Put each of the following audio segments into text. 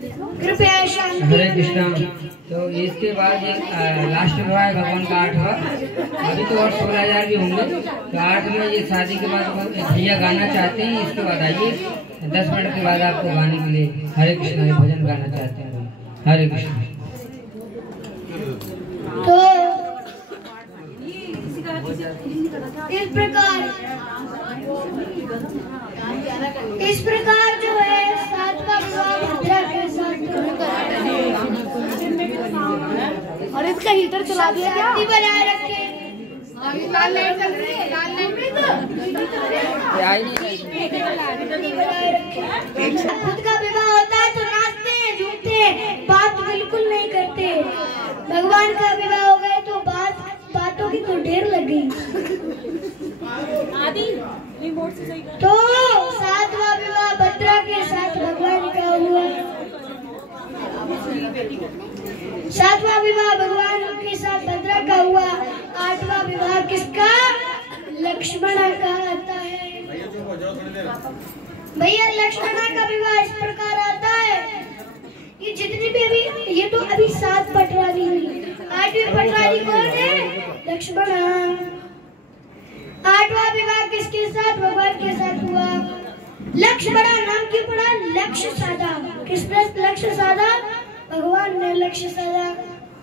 कृपया शांति। हरे कृष्णा। तो इसके बाद लास्ट विवाह है भगवान का 8वां। अभी तो और 16,000 भी होंगे। तो 8 में ये शादी के बाद भैया गाना चाहते हैं। इसके बाद आइए 10 मिनट के बाद आपको गाने के लिए हरे कृष्णा ये भजन गाना चाहते हैं। हरे कृष्णा। तो इस प्रकार जो है 7वां विवाह भद्रा के साथ। और इसका हीटर चला दिया क्या? बनाए रखे। लाल लाइट चल रही है, लाल लाइट में तो खुद का विवाह होता है तो नाचते हैं, झूमते हैं, बात बिल्कुल नहीं करते। भगवान का विवाह हो गए तो बातों की तो ढेर लग गई। तो 7वां विवाह भद्रा के साथ भगवान का हुआ। 7वां विवाह भगवान के साथ भद्रा का हुआ। 8वां विवाह किसका? लक्ष्मणा का आता है। भैया लक्ष्मणा का विवाह इस प्रकार आता है। ये जितनी भी अभी ये तो अभी 7 पटरानी हुई। 8वीं पटरानी कौन है? लक्ष्मणा। 8वां विवाह किसके साथ? भगवान के साथ हुआ। लक्ष्मणा नाम क्यों पड़ा? लक्ष्य साधा। किसने लक्ष्य साधा? भगवान ने लक्ष्य साधा।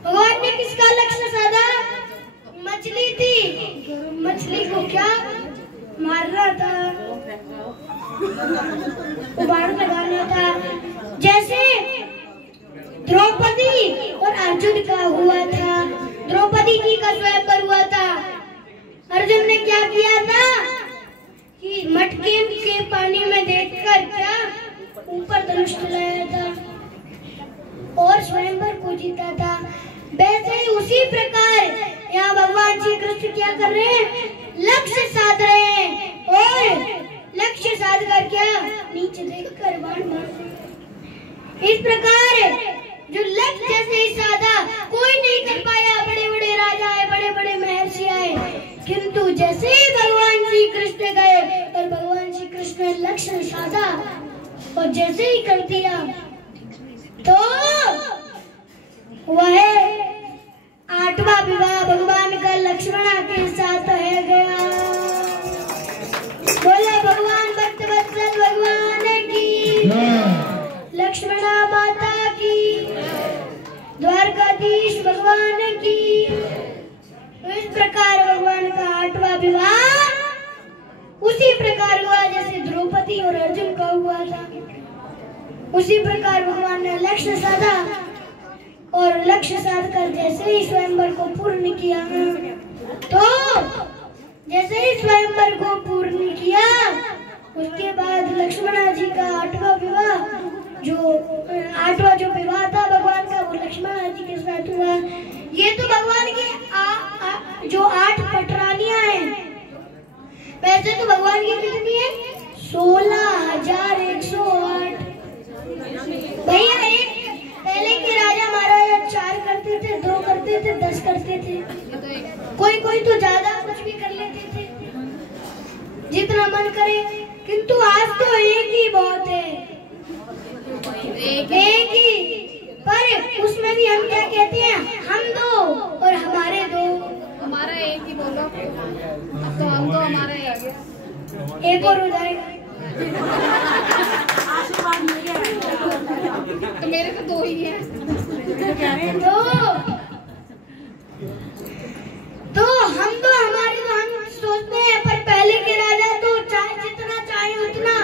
भगवान ने किसका लक्ष्य साधा? मछली थी। मछली को क्या मारना था? उबाड़ लगाना था। जैसे द्रौपदी और अर्जुन का हुआ था। द्रौपदी जी का स्वयंवर हुआ था। अर्जुन ने क्या किया था कि मटके के पानी में देखकर क्या ऊपर धनुष चलाया था और स्वयंवर को जीता था। वैसे ही उसी प्रकार यहाँ भगवान श्री कृष्ण क्या कर रहे हैं? लक्ष्य साध रहे हैं और लक्ष्य साध कर क्या नीचे देखकर बाण मार रहे हैं। इस प्रकार जो लक्ष्य जैसे ही साधा कोई नहीं कर पाया। बड़े बड़े राजा आए, बड़े बड़े महर्षि आए, किंतु जैसे ही भगवान श्री कृष्ण गए और भगवान श्री कृष्ण ने लक्ष्य साधा और जैसे ही कर दिया तो वह 8वां विवाह भगवान का लक्ष्मणा के साथ है गया। बोले भगवान भक्तवत्सल भगवान की, लक्ष्मणा माता की, द्वारकाधीश भगवान की। तो इस प्रकार भगवान का 8वां विवाह उसी प्रकार हुआ जैसे द्रौपदी और अर्जुन का हुआ था। उसी प्रकार भगवान ने लक्ष्य साधा और लक्ष्य साध कर जैसे ही स्वयंवर को पूर्ण किया तो जैसे ही स्वयंवर को पूर्ण किया उसके बाद लक्ष्मणा जी का 8वां विवाह जो विवाह था भगवान का वो लक्ष्मणा जी के साथ हुआ। ये तो भगवान की जो 8 पटरानियां हैं। वैसे तो भगवान की कितनी है? 16,108। भैया एक पहले के राजा महाराजा 4 करते थे, 2 करते थे, 10 करते थे। कोई तो ज्यादा कुछ भी कर लेते थे जितना मन करे। किंतु आज तो एक ही बहुत है। एक ही। पर उसमें भी हम क्या कहते हैं? हम 2 और हमारे 2। हमारा एक ही बोलो। अब तो हम तो हमारा एक और हो जाएगा। तो मेरे तो 2 ही हैं। तो हम तो हमारे तो हम सोचते हैं पर पहले के राजा तो चाहे जितना चाहे उतना।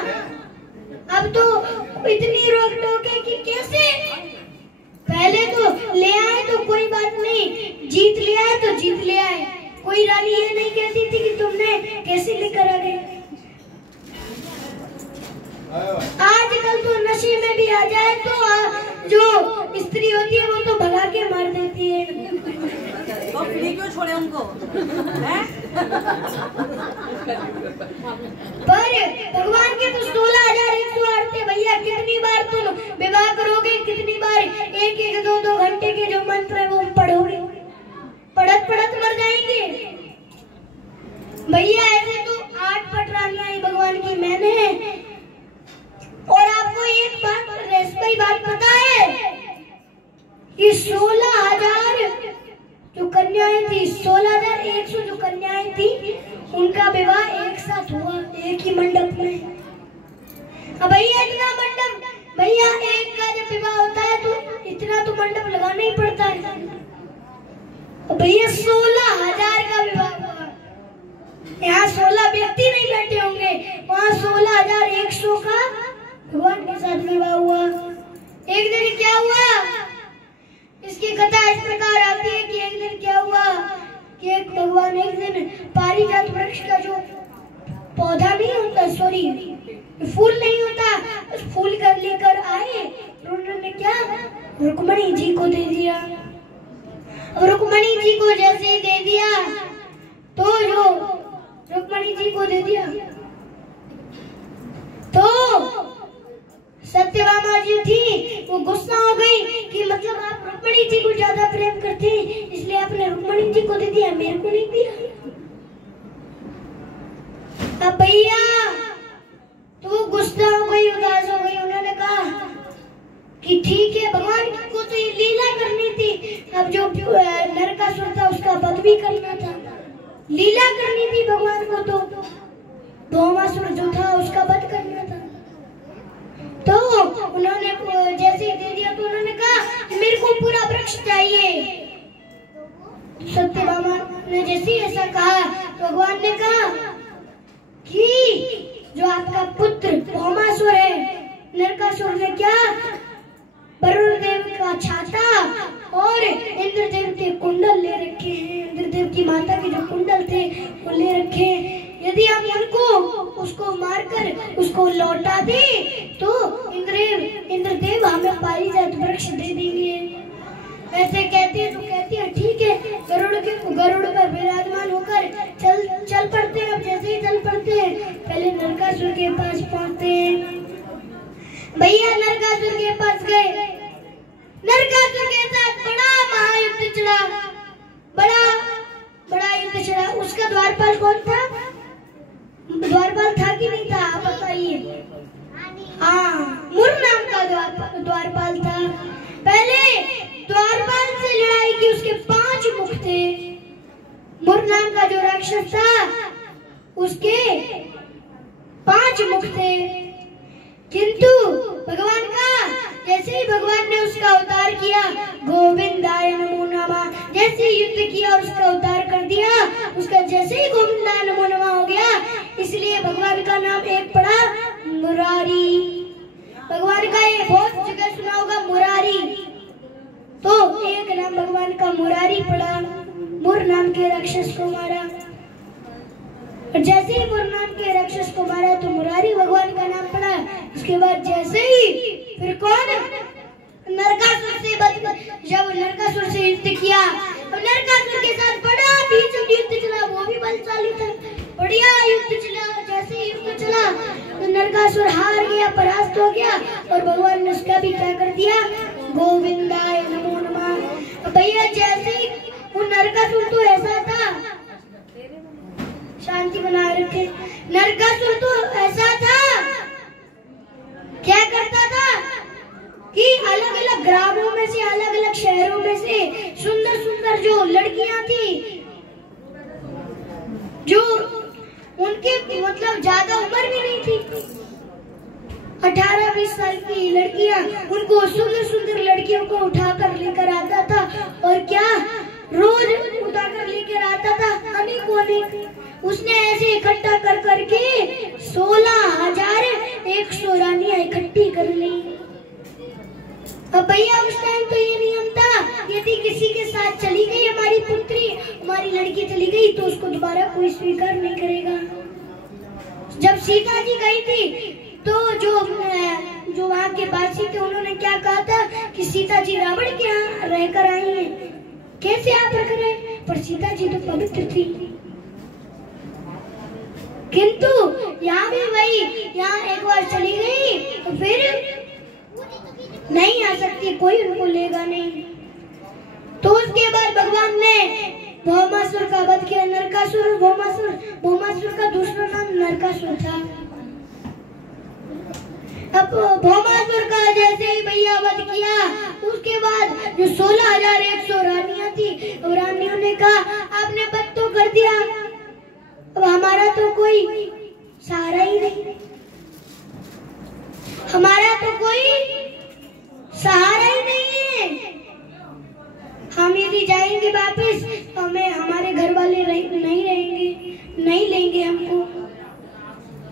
अब तो इतनी रोक टोक है कि कैसे पहले तो ले आए तो कोई बात नहीं, जीत लिया है तो जीत लिया है। कोई रानी ये नहीं कहती थी कि तुमने कैसे लेकर आ गए। आजकल तो नशे में भी आ जाए तो जो स्त्री होती है वो तो भगा के मार देती है। तो फ्री क्यों छोड़े उनको? पर भगवान के तो 16,108 थे भैया। कितनी बार तुम विवाह करोगे? कितनी बार 1-1, 2-2 घंटे के जो मंत्र है वो पढ़ोगे? पढ़त मर जाएंगे भैया। ऐसे तो 8 पटरानियां भगवान की मैंने है। और आपको एक बात रेसिपी बात पता है? कन्याएं थी, 16,100 जो कन्याएं थी उनका विवाह एक साथ हुआ, एक ही मंडप में। अब भैया इतना मंडप, भैया एक का जब विवाह होता है तो इतना तो मंडप लगाना ही पड़ता है। भैया 16,000 का विवाह हुआ। यहाँ 16 व्यक्ति नहीं बैठे होंगे, वहाँ 16,100 का भगवान के साथ विवाह हुआ। एक दिन क्या हुआ, इसकी कथा इस प्रकार आती है कि एक दिन क्या हुआ कि एक भगवान एक दिन पारिजात वृक्ष का जो पौधा नहीं होता, सॉरी फूल नहीं होता, उस फूल का लेकर आए तो उन्होंने क्या रुक्मणी जी को दे दिया। अब रुक्मणी जी को जैसे ही दे दिया तो जो रुक्मणी जी को दे दिया तो सत्यभामा जी थी वो गुस्सा हो गई कि मतलब आप रुक्मणी जी को ज्यादा प्रेम करते हैं इसलिए आपने रुक्मणी जी को दे दिया, मेरे को नहीं दिया। अब भैया तो गुस्सा हो गई, उदास हो गई। उन्होंने कहा कि ठीक है, भगवान को तो ये लीला करनी थी, अब जो नरकासुर था उसका वध भी करना था, लीला करनी थी भगवान को, तो भौमासुर जो था उसका वध करना था। तो उन्होंने जैसे ही दे दिया तो उन्होंने कहा मेरे को पूरा वृक्ष चाहिए। सत्यभामा ने जैसे ऐसा कहा तो भगवान ने कहा कि जो आपका पुत्र भौमासुर है, नरकासुर ने क्या वरुण देव का छाता और इंद्रदेव के कुंडल ले रखे हैं, इंद्रदेव की माता के जो कुंडल थे वो ले रखे हैं। यदि हम उनको उसको मारकर उसको लौटा दे तो इंद्रदेव हमें पारिजात वृक्ष दे देंगे। ऐसे कहते हैं तो कहती है ठीक है, गरुड़ पर विराजमान होकर चल पड़ते हैं। अब जैसे ही चल पड़ते हैं पहले नरकासुर के पास पहुंचते हैं। भैया नरकासुर के पास गए, नरकासुर के साथ बड़ा महायुद्ध चला, बड़ा युद्ध चला। उसका द्वारपाल कौन था? द्वारपाल था कि नहीं था आप बताइए। हाँ, मुर नाम का द्वारपाल था। पहले द्वारपाल से लड़ाई की, उसके 5 मुख थे। मुर नाम का जो राक्षस था उसके 5 मुख थे, किंतु भगवान का जैसे ही भगवान ने उसका अवतार किया, गोविंदाय नमो नमः, जैसे ही युद्ध किया और उसका अवतार कर दिया, उसका जैसे ही गोविंदाय नमो नमः हो गया, इसलिए भगवान का नाम एक पड़ा मुरारी। भगवान का ये बहुत जगह सुना होगा मुरारी, तो एक नाम भगवान का मुरारी पड़ा। मुर नाम के राक्षस को मारा, और जैसे ही मुर नाम के राक्षस को मारा तो मुरारी भगवान का नाम पड़ा। उसके बाद जैसे ही फिर कौन नरकासुर से जब नरकासुर से युद्ध किया, और नरकासुर के साथ बड़ा भीषण युद्ध चला, वो भी बलशाली था, बढ़िया युद्ध चला। जैसे ही युद्ध चला तो नरकासुर हार गया, परास्त हो गया, और भगवान ने उसका भी क्या कर दिया, गोविंदाय नमो नमः। भैया जैसे ही वो नरकासुर तो ऐसा था, शांति बनाए रखे, नरकासुर तो ऐसा था, क्या करता था कि अलग अलग ग्रामों में से, अलग अलग शहरों में से सुंदर सुंदर जो लड़कियां थी, जो उनके मतलब ज्यादा उम्र भी नहीं थी, 18-20 साल की लड़कियां, उनको सुंदर सुंदर लड़कियों को उठाकर लेकर आता था, और क्या रोज उठाकर लेकर आता था अनेक। उसने ऐसे इकट्ठा कर करके 16,100 रानियां इकट्ठी कर ली। अब भैया उस टाइम तो ये नियम था, यदि किसी के साथ चली गई हमारी पुत्री, हमारी लड़की चली गई तो उसको दोबारा कोई स्वीकार नहीं करेगा। जब सीता जी गई थी तो जो वहाँ के बासी थे उन्होंने क्या कहा था कि सीता जी रावण के यहाँ रहकर आई हैं, कैसे आप रख रहे, पर सीता जी तो पवित्र थी। किंतु यहाँ भी वही, यहाँ एक बार चली गई तो फिर नहीं आ सकती, कोई उनको लेगा नहीं। तो उसके बाद भगवान ने भौमासुर का वध किया। नरकासुर और भौमासुर का दूसरा नाम नरकासुर था। अब भौमासुर का जैसे ही भैया वध किया, उसके बाद जो 16,100 रानियां थी। और रानियों ने कहा आपने बद तो कर दिया, अब हमारा तो कोई सहारा ही नहीं, हमारा तो कोई सहारा ही नहीं है। हम यदि जाएंगे वापस तो हमें हमारे घर वाले नहीं रहेंगे, नहीं लेंगे हमको,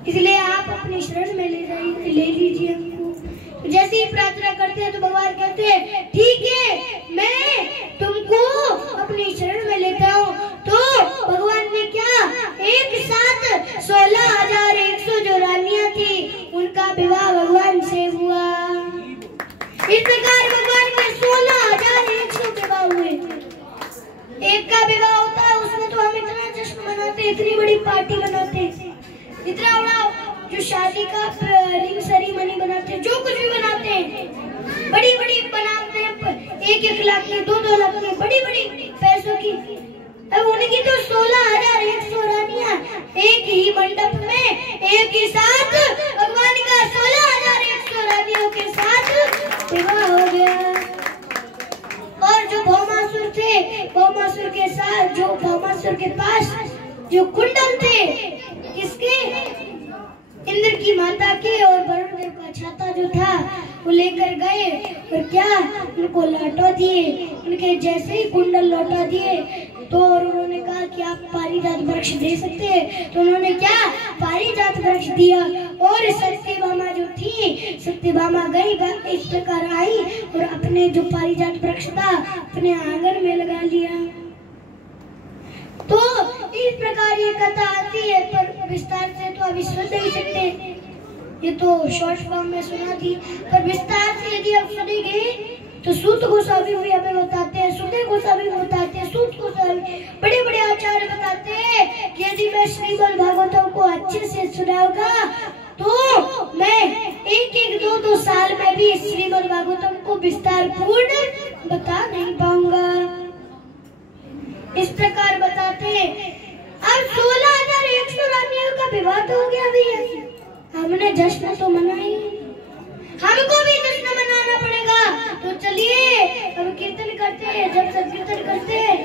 इसलिए आप अपनी शरण में ले लीजिए हमको। जैसे ही प्रार्थना करते हैं तो भगवान कहते हैं ठीक है मैं तुमको अपनी शरण में लेता हूँ। तो भगवान ने क्या एक साथ 16,100 जो रानियां थी उनका विवाह भगवान से हुआ। इस प्रकार भगवान के 16,100 विवाह हुए। एक का विवाह होता है उसमें तो हम इतना जश्न मनाते, इतनी बड़ी पार्टी बनाते, इतना बड़ा जो शादी का रिंग सेरेमनी बनाते, जो कुछ भी बनाते हैं बड़ी बड़ी बनाते हैं, 1-1 लाख की 2-2 लाख की बड़ी बड़ी पैसों की। अब उनकी तो 16,100 रानियां एक ही मंडप में एक ही साथ भगवान का 16,100 रानियों के साथ विवाह हो गया। और जो भौमासुर थे, भौमासुर के साथ जो भौमासुर के पास जो कुंडल थे किसके, इंद्र की माता के और वरुण देव का छाता जो था वो लेकर गए और क्या उनको लौटा दिए। उनके जैसे ही कुंडल लौटा दिए तो और उन्होंने कहा कि आप पारिजात वृक्ष दे सकते हैं, तो उन्होंने क्या पारिजात वृक्ष दिया। और सत्यभामा जो थी, सत्यभामा गई इस प्रकार आई और अपने जो पारिजात वृक्ष था अपने आंगन में लगा लिया। तो इस प्रकार ये कथा आती है, पर विस्तार से तो अभी सुन नहीं सकते, ये तो शॉर्ट फॉर्म में सुना थी, पर विस्तार से यदि आप सुनेंगे तो सूत गोस्वामी भी हमें बताते हैं, सुखदेव गोस्वामी भी बताते हैं, सूत गोस्वामी बड़े बड़े आचार्य बताते हैं कि यदि मैं श्रीमद् भागवतम को अच्छे से सुनाऊंगा तो मैं 1-1, 2-2 साल में भी श्रीमद् भागवतम को विस्तार पूर्ण बता नहीं पाऊंगा। इस प्रकार बताते हैं। अब 16,100 रानियों का विवाह तो हो गया भैया, हमने जश्न तो मनाई, हमको भी जश्न मनाना पड़ेगा। तो चलिए हम कीर्तन करते हैं, जब सब कीर्तन करते हैं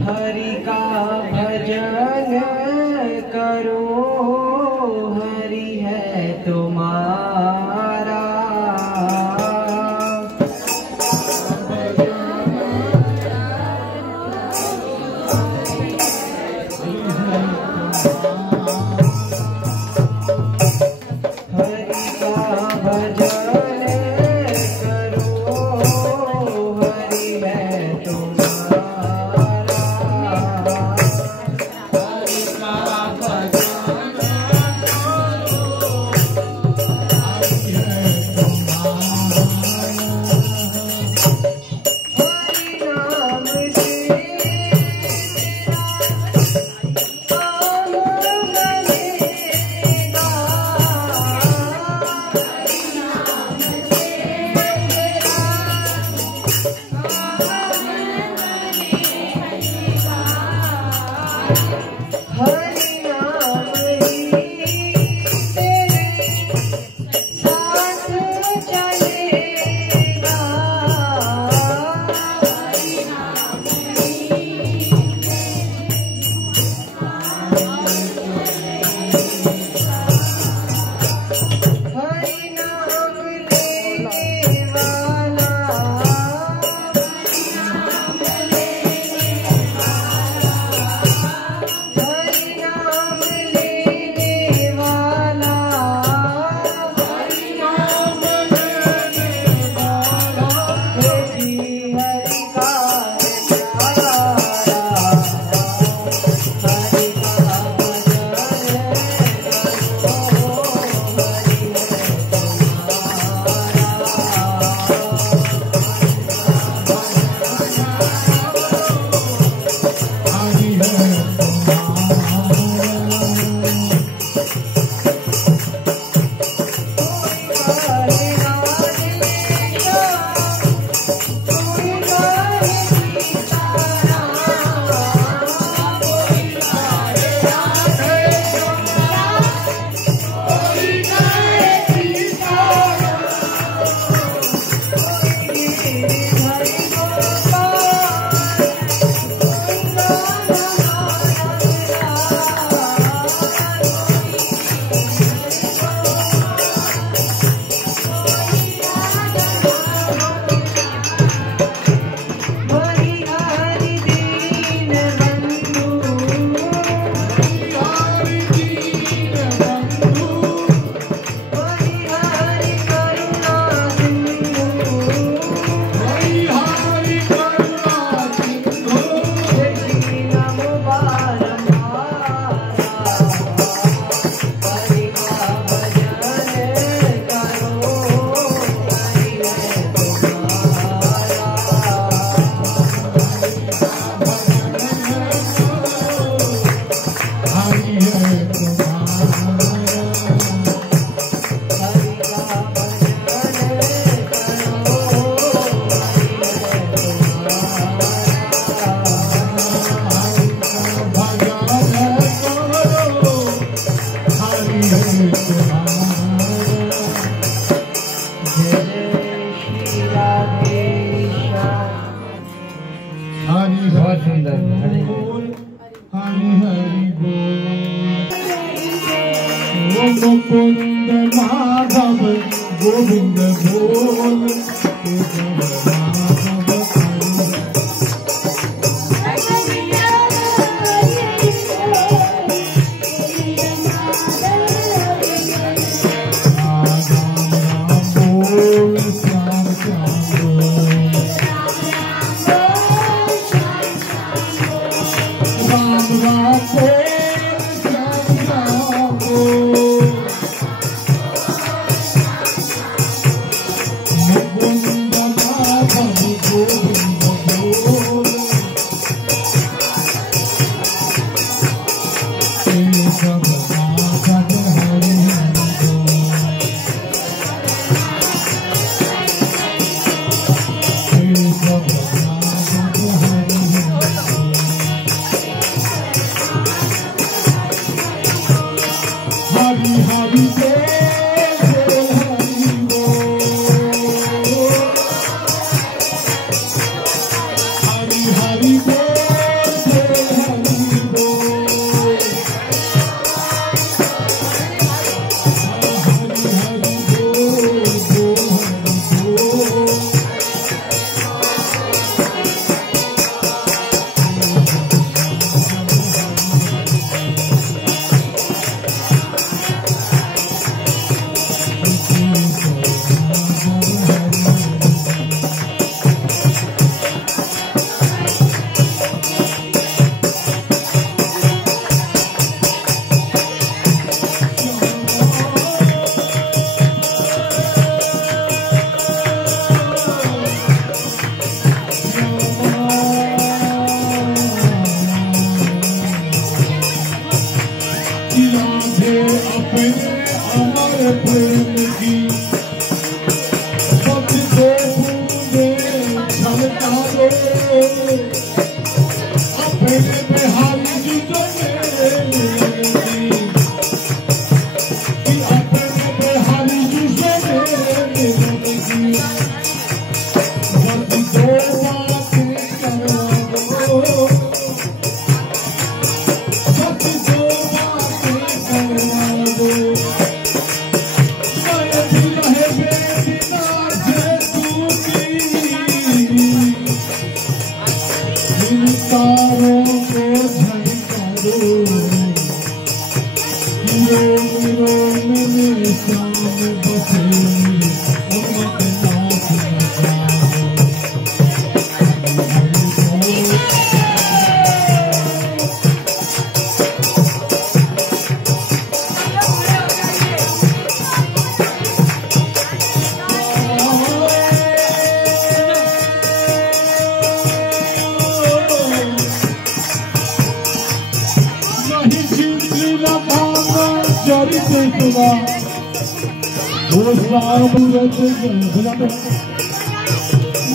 हरि का भजन करो, हरि है तुम्हारा। हरि का भजन बहुत सुंदर। हरि हरि बोल। मुकुंद माधव गोविंद बोल।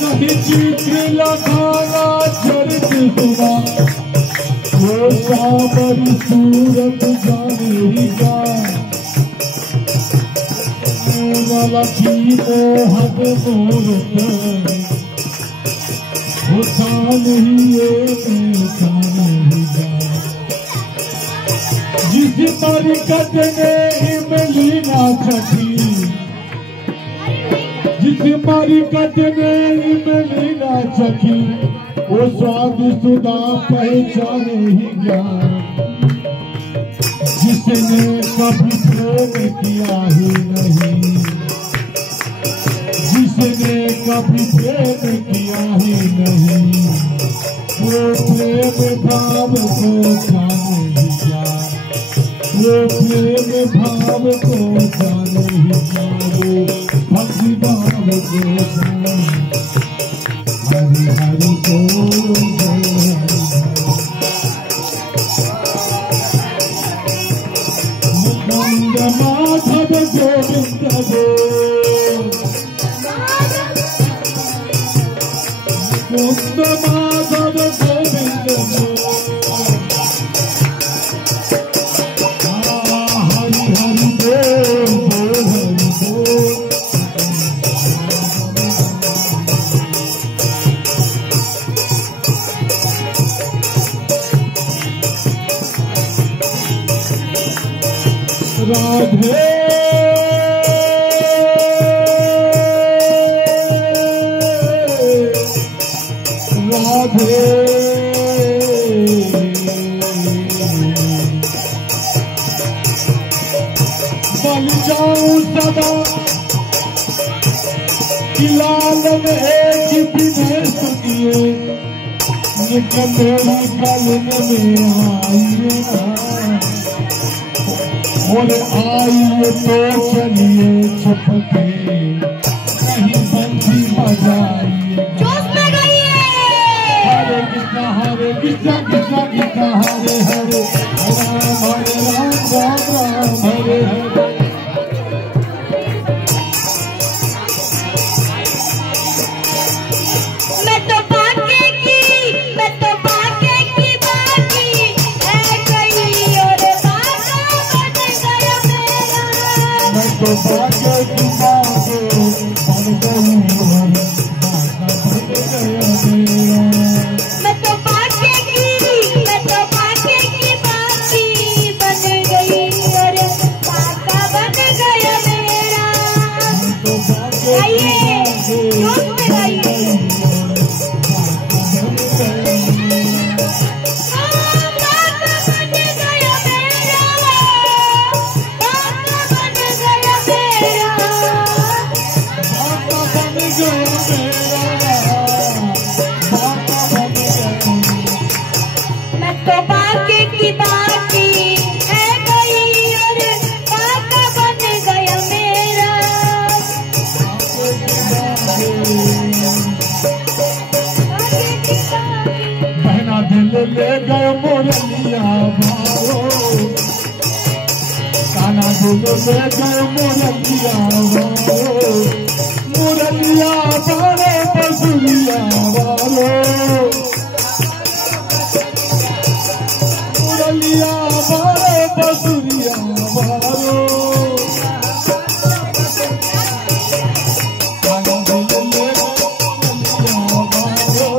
नहीं चित्र लगाना चरित सुना वो सावरी सूरत जाने का लखी मोहक मूरत होता नहीं जिस तरीकत ने इमली ना छठी जिस तरीकत ने इमली ना छठी वो स्वाद सुधा पहचाने ही ज्ञान जिसने कभी प्रेम किया ही नहीं जिसने कभी प्रेम किया ही नहीं वो प्रेम भाव को जाने ही ज्ञान वो प्रेम भाव को जाने ही जानो भक्ति भाव को जानो हरि हरि बोल मुकुंद माधव गोविंद बोल मुकुंद माधव गोविंद बोल हरि हरि बोल हरि बोल राधे राधे बन जाऊं सदा कि लाल में एक बिने सुनिए निकले गलन में आइए और आइए तो चलिए छुपके कहीं बंसी बजाइए जोश में गाइए हरे कृष्णा कृष्णा कृष्णा हरे हरे राम राम राम हरे हरे तो भाग्य की बातें बन गई मैं तो भाग्य की बाती बन गई और काका बन गया मेरा। गाइए जोश में गाइए मैं तो भाग्य की बाती है गई और काका बन गया मेरा। बहना दिल ले गए मोरलिया बारो काना दिल ले गए मोरलिया बारो मोरलिया बारो बसुरिया बारो मोरलिया बारो बसुरिया बारो काना दिल ले गए मोरलिया बारो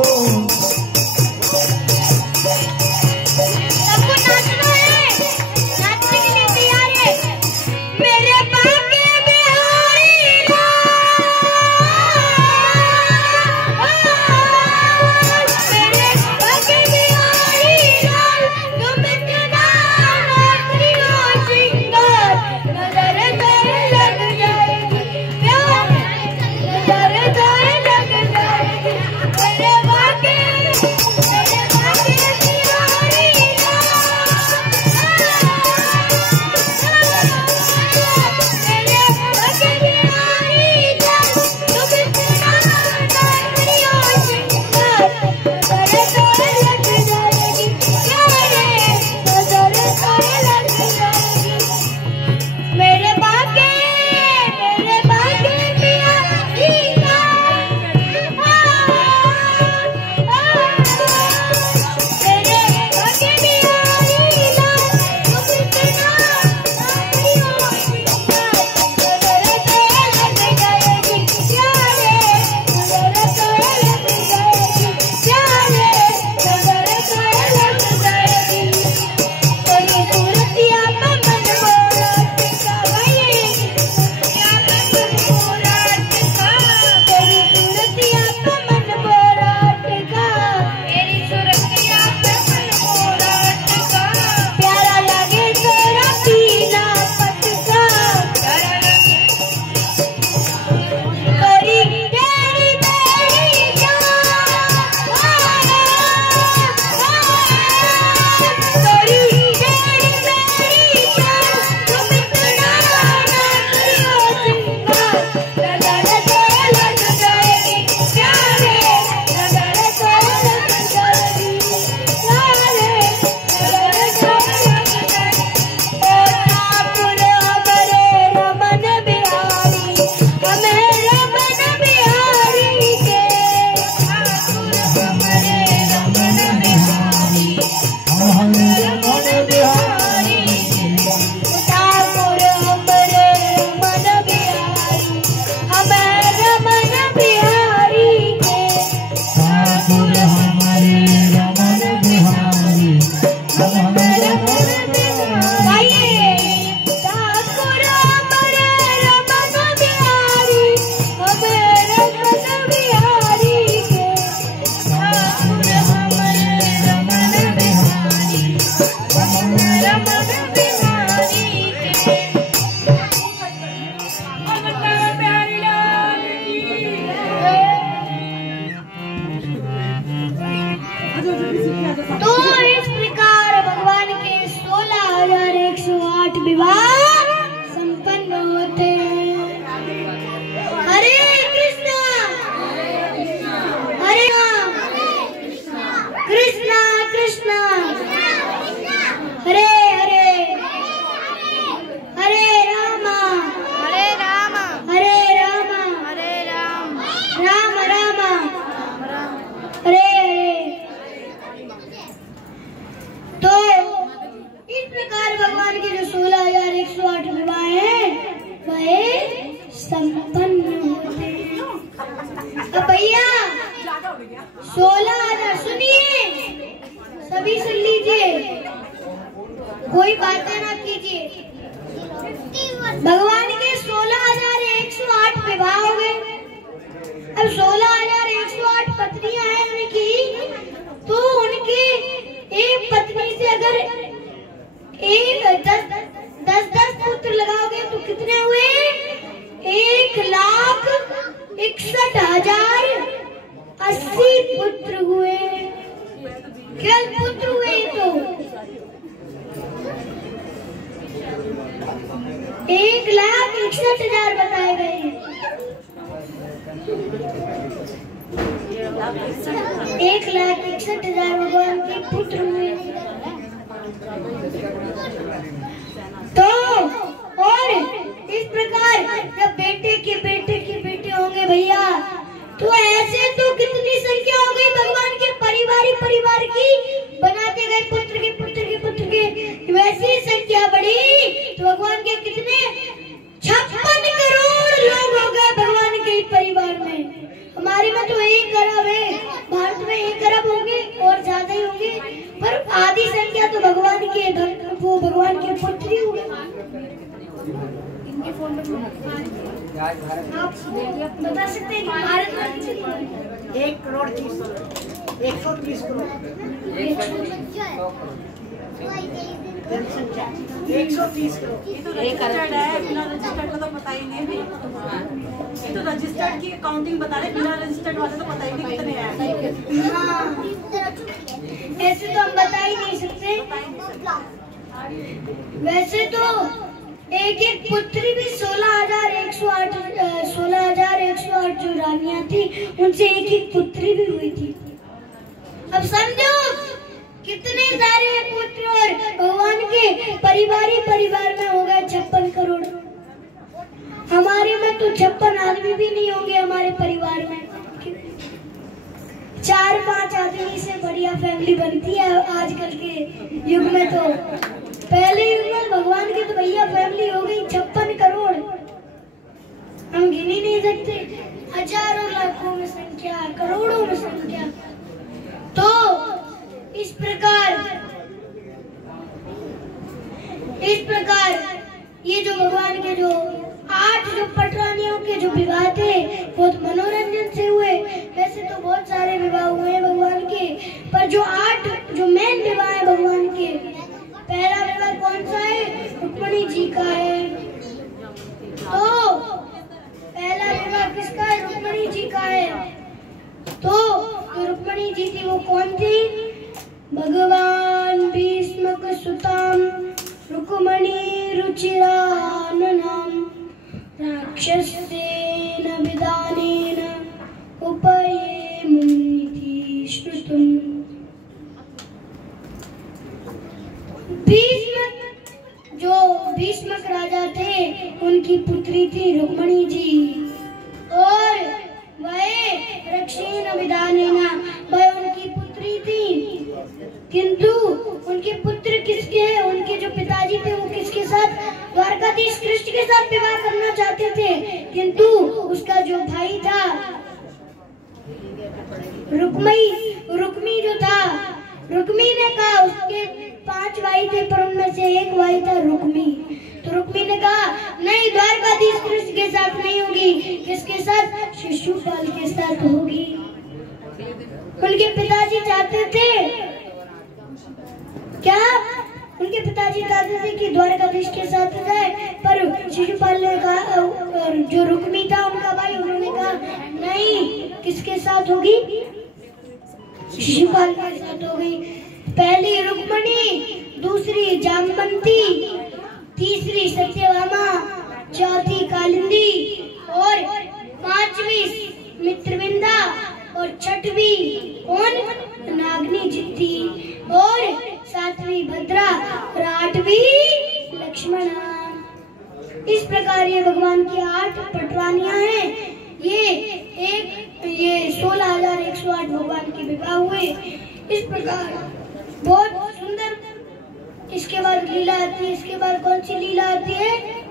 सबको नाचना है, नाचने के लिए तैयार है। मेरे बाके बिहार 16,000 सुनिए, सभी सुन लीजिए, कोई बातें ना कीजिए। भगवान के 16,108 विवाह हो गए। अब 16,108 पत्नियां हैं उनकी, तो उनके एक पत्नी से अगर एक 10 पुत्र लगाओगे तो कितने हुए? 1,61,080 पुत्र हुए। केवल पुत्र हुए तो 1,61,000 बताए गए हैं। 1,61,000 भगवान के पुत्र हुए। तो और इस प्रकार जब बेटे के बेटे होंगे भैया, तो ऐसे तो कितनी संख्या हो गई भगवान के परिवार की, बनाते गए पुत्र के वैसी संख्या बढ़ी तो भगवान के कितने 56 करोड़ लोग हो गए भगवान के परिवार में। हमारे में तो 1 अरब है, भारत में 1 अरब होंगे और ज्यादा ही होंगे, पर आधी संख्या तो भगवान के पुत्र ही होंगे। आप बता सकते हैं कि भारत में 1 करोड़ 130 करोड़ 130 करोड़। ये तो रजिस्टर्ड है, बिना रजिस्टर्ड का तो पता ही नहीं है। ये तो रजिस्टर्ड की काउंटिंग बता रहे, बिना रजिस्टर्ड वाले तो पता ही नहीं कितने हैं। हाँ, ऐसे तो हम बता ही नहीं सकते। वैसे तो एक पुत्री भी 16,108 जो रानियां थी उनसे एक पुत्री भी हुई थी। अब समझो कितने सारे पुत्र, और भगवान के परिवार में हो गए 56 करोड़। हमारे में तो 56 आदमी भी नहीं होंगे हमारे परिवार में। 4-5 आदमी से बढ़िया फैमिली बनती है आजकल के युग में। तो पहले युग में भगवान की तो भैया फैमिली हो गई 56 करोड़, हम गिन ही नहीं सकते। हजारों लाखों में संख्या, करोड़ों में संख्या। तो इस प्रकार ये जो भगवान के जो 8 जो पटरानियों के जो विवाह थे बहुत मनोरंजन से हुए। वैसे तो बहुत सारे विवाह हुए हैं भगवान के, पर जो 8 जो मेन विवाह है भगवान के, पहला विवाह कौन सा है? रुक्मिणी जी का है। तो पहला विवाह किसका है? रुक्मिणी जी का है। तो रुक्मिणी जी थी वो कौन थी? भगवान भीष्मक सुताम रुक्मिणी रुचिराननाम राक्षसेन विदानेन उपये मुनिति श्रुतम्। भीष्मक राजा थे, उनकी पुत्री थी रुक्मिणी जी, और वह रक्षेन विदानेना वह उनकी पुत्री थी। किंतु उनके पुत्र किसके हैं? उनके जो पिताजी थे वो किसके साथ? द्वारकाधीश कृष्ण के साथ विवाह करना चाहते थे, किंतु उसका जो भाई था रुक्मी जो था, रुक्मी ने कहा, उसके 5 भाई थे पर उनमें से एक भाई था रुक्मी। तो रुक्मी ने कहा नहीं, द्वारकाधीश कृष्ण के साथ नहीं होगी, किसके साथ? शिशुपाल के साथ होगी। उनके पिताजी चाहते थे क्या? उनके पिताजी चाहते थे कि द्वारकाधीश के साथ जाए, पर शिशुपाल ने कहा, और जो रुक्मी था उनका भाई, उन्होंने कहा नहीं, किसके साथ होगी? शिशुपाल के साथ होगी। पहली रुक्मिणी, दूसरी जामवंती, तीसरी सत्यभामा, चौथी कालिंदी, और 5वीं मित्रविंदा, और 6वीं कौन? नागनी जित्ती, और 7वीं भद्रा, और 8वीं लक्ष्मणा। इस प्रकार ये भगवान की 8 पटरानियां हैं। ये 16,108 भगवान के विवाह हुए। इस प्रकार बहुत सुंदर। इसके बाद लीला आती है। इसके बाद कौन सी लीला आती है?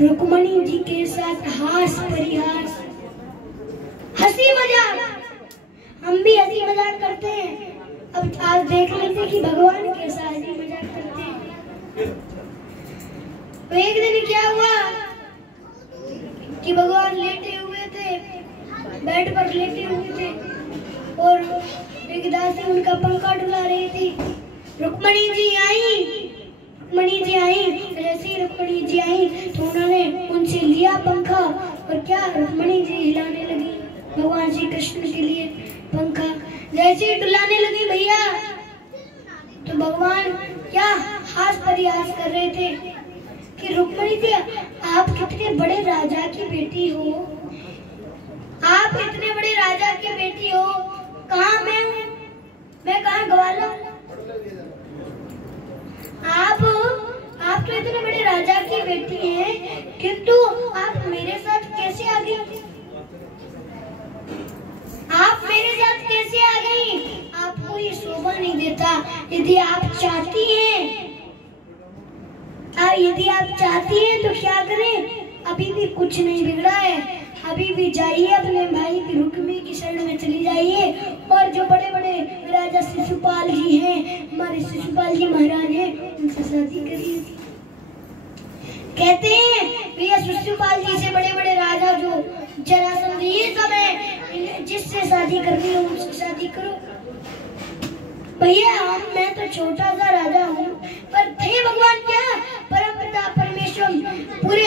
रुक्मिणी जी के साथ हास परिहास, हंसी मजाक। हम भी हंसी मजाक करते हैं। अब आज देख लेते कि भगवान कैसा हंसी मजाक करते हैं। तो एक दिन क्या हुआ कि भगवान लेटे हुए थे, बेड पर लेटे हुए थे और एक दासी उनका पंखा डुला रही थी। रुक्मणी जी आई। जैसे ही रुक्मणी जी आई तो उन्होंने उनसे लिया पंखा और क्या रुक्मणी जी हिलाने लगी भगवान श्री कृष्ण के लिए पंखा। जैसे ही डुलाने लगी भैया तो भगवान क्या हास परिहास कर रहे थे कि रुक्मणी जी आप कितने बड़े राजा की बेटी हो, आप इतने बड़े राजा की बेटी हो, कहाँ मैं कहाँ ग्वाला। आप तो इतने बड़े राजा की बेटी हैं, किंतु आप मेरे साथ कैसे आ गई? आप मेरे साथ कैसे आ गई? आपको ये शोभा नहीं देता। यदि आप चाहती हैं तो क्या करें? अभी भी कुछ नहीं बिगड़ा है, अभी भी जाइए अपने भाई की रुक्मी की शरण में चली जाइए और जो बड़े बड़े राजा शिशुपाल जी हैं, हमारे शिशुपाल जी महाराज हैं, उनसे शादी करिए। कहते हैं भैया शिशुपाल जी से बड़े बड़े राजा जो जरासंध ये सब है, जिससे शादी करनी हो उनसे शादी करो। भैया मैं तो छोटा सा राजा हूँ, पर थे भगवान क्या परमपिता परमेश्वर पूरे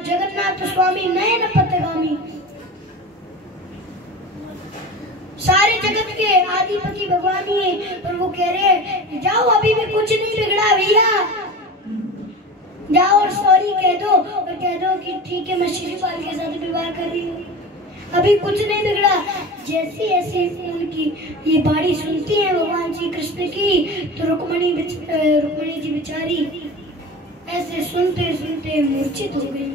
जगन्नाथ स्वामी नयन पथगामी, सारे जगत के आदिपति भगवान ही है। पर वो कह रहे जाओ अभी भी कुछ नहीं बिगड़ा भैया, जाओ और सॉरी कह दो और कह दो कि ठीक है मैं शिशुपाल के साथ विवाह कर रही हूँ, अभी कुछ नहीं बिगड़ा। जैसे ऐसे उनकी ये बाणी सुनती है भगवान श्री कृष्ण की तो रुक्मणी जी बेचारी ऐसे सुनते सुनते मूर्छित हो गई,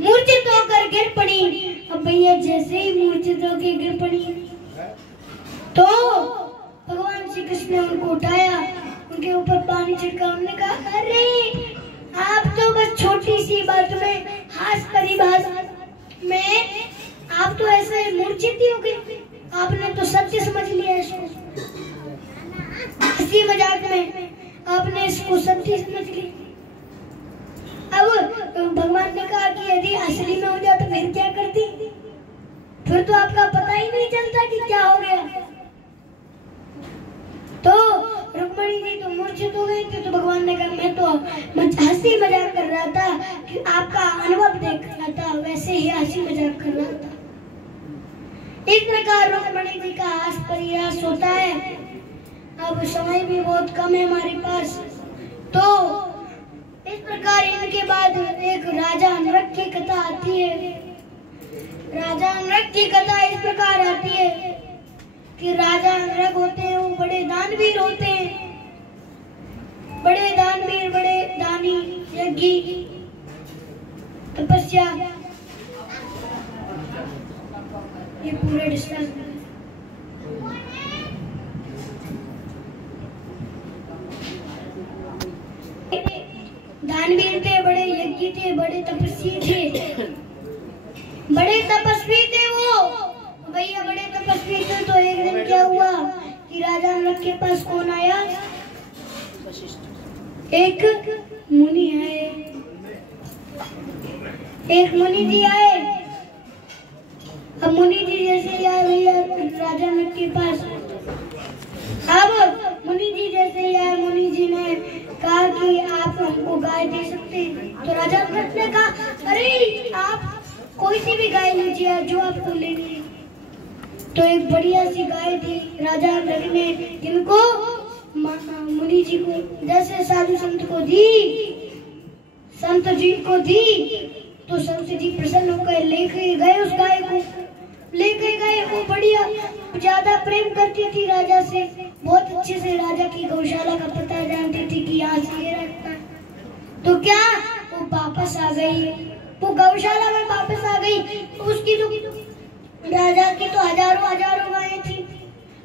मूर्छित होकर गिर पड़ी। अब भैया जैसे ही मूर्छित होकर गिर पड़ी तो भगवान श्री कृष्ण ने उनको उठाया, उनके ऊपर पानी छिड़का, उन्होंने कहा अरे आप तो बस छोटी सी बात में हास परिभास में आप तो ऐसे मूर्छित ही हो गए, आपने तो सत्य समझ लिया इसको, हंसी मजाक में आपने इसको सत्य समझ लिया। अब भगवान ने कहा कि यदि असली में हो जाए तो फिर क्या करती? फिर तो आपका पता ही नहीं चलता कि क्या हो गया। तो रुक्मणी जी तो मूर्छित हो गई थी, तो भगवान ने कहा मैं तो हंसी मजाक कर रहा था कि आपका अनुभव देख रहा था, वैसे ही हंसी मजाक कर रहा था। इस प्रकार रुक्मणी जी का हास परिहास होता है। अब समय भी बहुत कम है हमारे पास, तो इस प्रकार इनके बाद एक राजा नृग की कथा आती है। राजा नृग की कथा इस प्रकार आती है कि राजा नृग होते हैं, वो बड़े दानवीर होते हैं, बड़े दानवीर, बड़े दानी, यज्ञी, तपस्या, ये पूरे डिस्टेंस दानवीर थे, बड़े यज्ञी थे, बड़े तपस्वी थे, बड़े तपस्वी थे वो भैया, बड़े तपस्वी थे। तो एक दिन क्या हुआ कि राजा नृग के पास कौन आया? एक मुनि आए, एक मुनि जी आए। अब मुनि जी जैसे आए भैया राजा नृग के पास, अब मुनि जी जैसे ही आए, मुनि जी ने कहा कि आप हमको गाय दे सकते हैं। तो राजा नृग ने कहा अरे आप कोई सी भी गाय लीजिए जो आपको लेनी है। तो एक बढ़िया सी गाय थी राजा नृग ने, जिनको मुनि जी को जैसे साधु संत को दी, संत जी को दी, तो संत जी प्रसन्न होकर लेके गए उस गाय को, लेके गए। वो बढ़िया ज्यादा प्रेम करती थी राजा से, बहुत अच्छे से राजा की गौशाला का पता जानती थी कि यहाँ से ये रहता है। तो क्या वो वापस आ गई, वो गौशाला में वापस आ गई। उसकी जो राजा की तो हजारों गायें थी,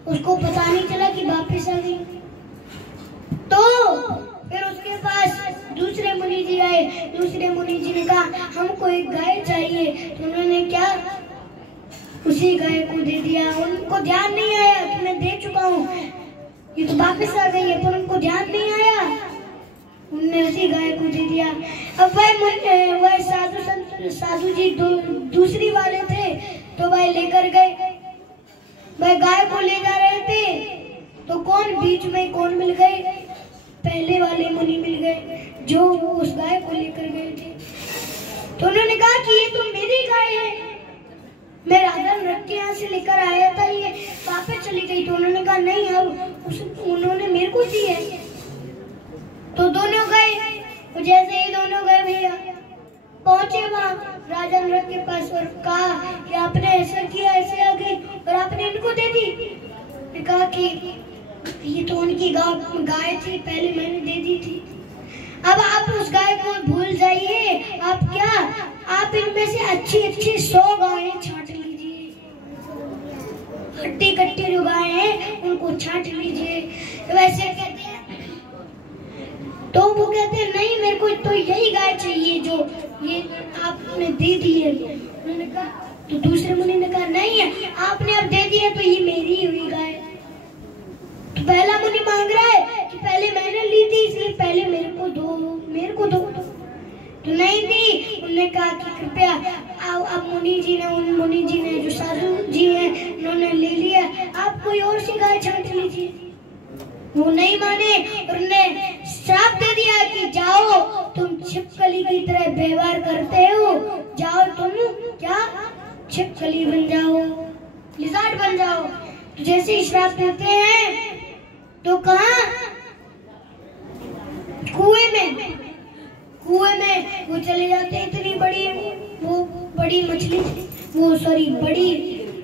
उसको पता नहीं चला कि वापस आ गई। तो फिर उसके पास दूसरे मुनि जी आए, दूसरे मुनि जी ने कहा हमको एक गाय चाहिए। तो उन्होंने क्या उसी गाय को दे दिया। उनको ध्यान नहीं आया कि मैं दे चुका हूँ, ये तो वापस आ गई है, पर उनको ध्यान नहीं आया, उनने उसी गाय को दे दिया। अब वह साधु जी दूसरी वाले थे, तो वह लेकर गए, वह गाय को ले जा रहे थे, तो बीच में कौन मिल गए? पहले वाले मुनि मिल गए जो उस गाय को लेकर गए थे। तो उन्होंने कहा कि ये तो मेरी गाय है, मैं राजा नृत्य के यहाँ से लेकर आया था, ये वापस चली गई। तो उन्होंने कहा नहीं, अब उन्होंने मेरे को दी है। तो दोनों गए, तो जैसे ही दोनों गए भैया पहुंचे वहाँ राजा नृत्य के पास और कहा कि आपने ऐसा किया, ऐसे आ गई और आपने इनको दे दी। कहा कि ये तो उनकी गाय थी, पहले मैंने दे दी थी। अब आप उस गाय को भूल जाइए, आप इनमें से अच्छी 100 गायें छांट लीजिए, हट्टी कट्टी जो गायें हैं उनको छांट लीजिए। वैसे कहते हैं, तो वो कहते हैं नहीं, मेरे को तो यही गाय चाहिए जो ये आपने दे दी है। उन्होंने कहा, तो दूसरे मुनि ने कहा नहीं है, आपने अब दे दी है तो ये मेरी ही हुई गाय। तो पहला मुनि मांग रहा है कि पहले मैंने ली थी, इसलिए पहले मेरे को दो, मेरे को दो। तो नहीं दी। उन्होंने कहा कि कृपया अब मुनि जी ने जो साधु जी हैं उन्होंने ले लिया, आप कोई और सी गाय छांट लीजिए। वो नहीं माने और उन्होंने श्राप दे दिया कि जाओ, तुम छिपकली की तरह व्यवहार करते हो, जाओ तुम क्या छिपकली बन जाओ, लिजार्ड बन जाओ। तो जैसे ही श्राप देते हैं तो कहाँ? कुएं में वो चले जाते हैं। इतनी बड़ी वो बड़ी मछली थी, वो सॉरी बड़ी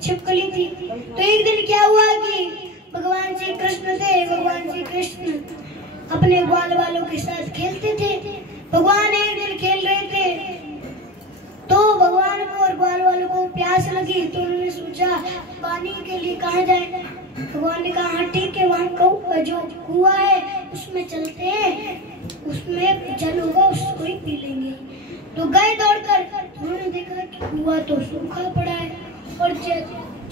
छिपकली थी। तो एक दिन क्या हुआ कि भगवान श्री कृष्ण थे, भगवान श्री कृष्ण अपने ग्वाल वालों के साथ खेलते थे। भगवान एक दिन खेल रहे थे तो भगवान को और ग्वाल वालों को प्यास लगी, तो उन्होंने सोचा पानी के लिए कहाँ जाए। भगवान ने कहा हाँ ठीक है, वहाँ जो कुआं है उसमें चलते हैं, उसमें जल होगा, उसको ही पी लेंगे। तो गए दौड़कर, उन्होंने देखा कि कुआं तो सूखा पड़ा है और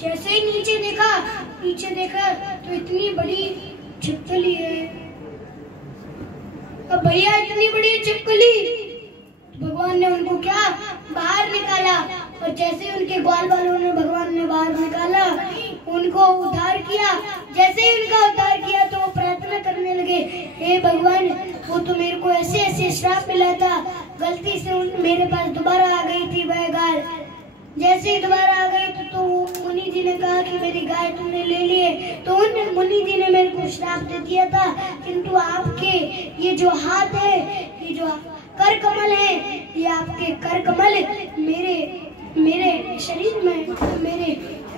जैसे ही नीचे देखा तो इतनी बड़ी छिपकली है। अब भैया इतनी बड़ी छिपकली, भगवान ने उनको क्या बाहर निकाला और जैसे उनके ग्वाल वालों ने भगवान ने बाहर निकाला, उनको उद्धार किया। जैसे ही उनका उद्धार किया तो वो प्रार्थना करने लगे, हे भगवान, वो तो मेरे को ऐसे श्राप मिला था, गलती से मेरे पास दोबारा आ गई थी वह गाय। जैसे ही दोबारा आ गई तो मुनि जी ने कहा कि मेरी गाय तुमने ले लिए। तो उन मुनि जी ने मेरे को श्राप दे दिया था, किंतु आपके ये जो हाथ है, ये जो कर कमल है, ये आपके कर कमल मेरे शरीर में, मेरे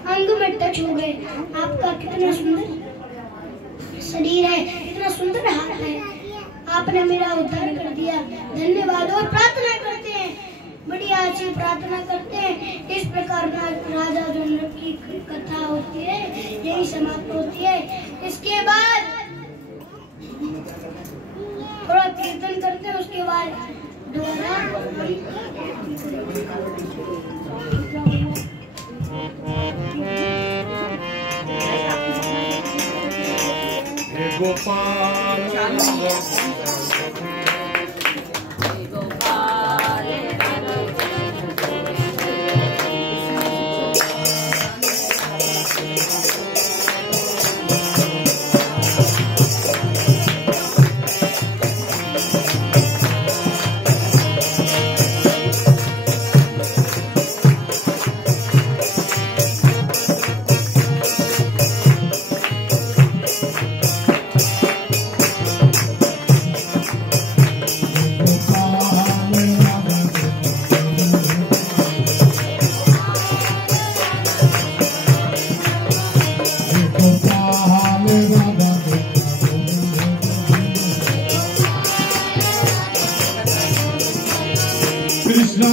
अंग में टच हो गए। आपका कितना सुंदर शरीर है, कितना सुंदर हाथ है, आपने मेरा उद्धार कर दिया, धन्यवाद। और प्रार्थना करते हैं, बड़ी अच्छी प्रार्थना करते हैं। इस प्रकार राजा जनक की कथा होती है, यही समाप्त होती है। इसके बाद थोड़ा कीर्तन करते हैं, उसके बाद दोबारा गोपाल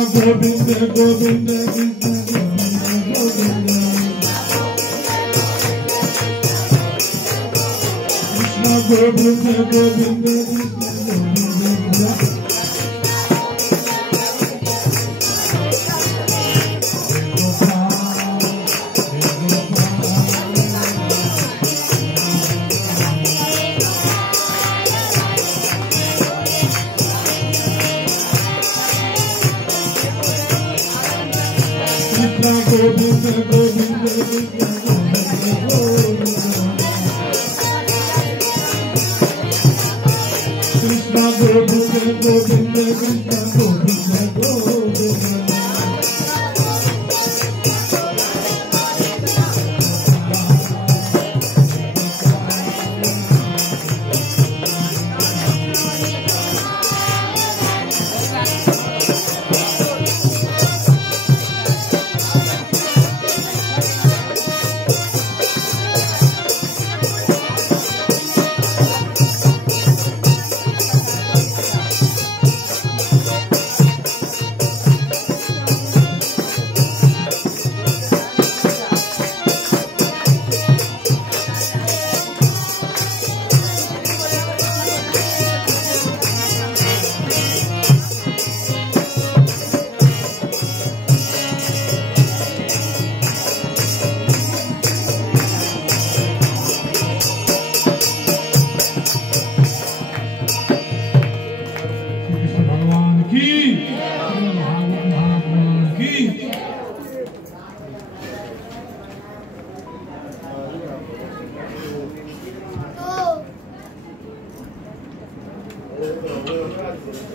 गोविंद गोविंद कृष्ण गोविंद गोविंद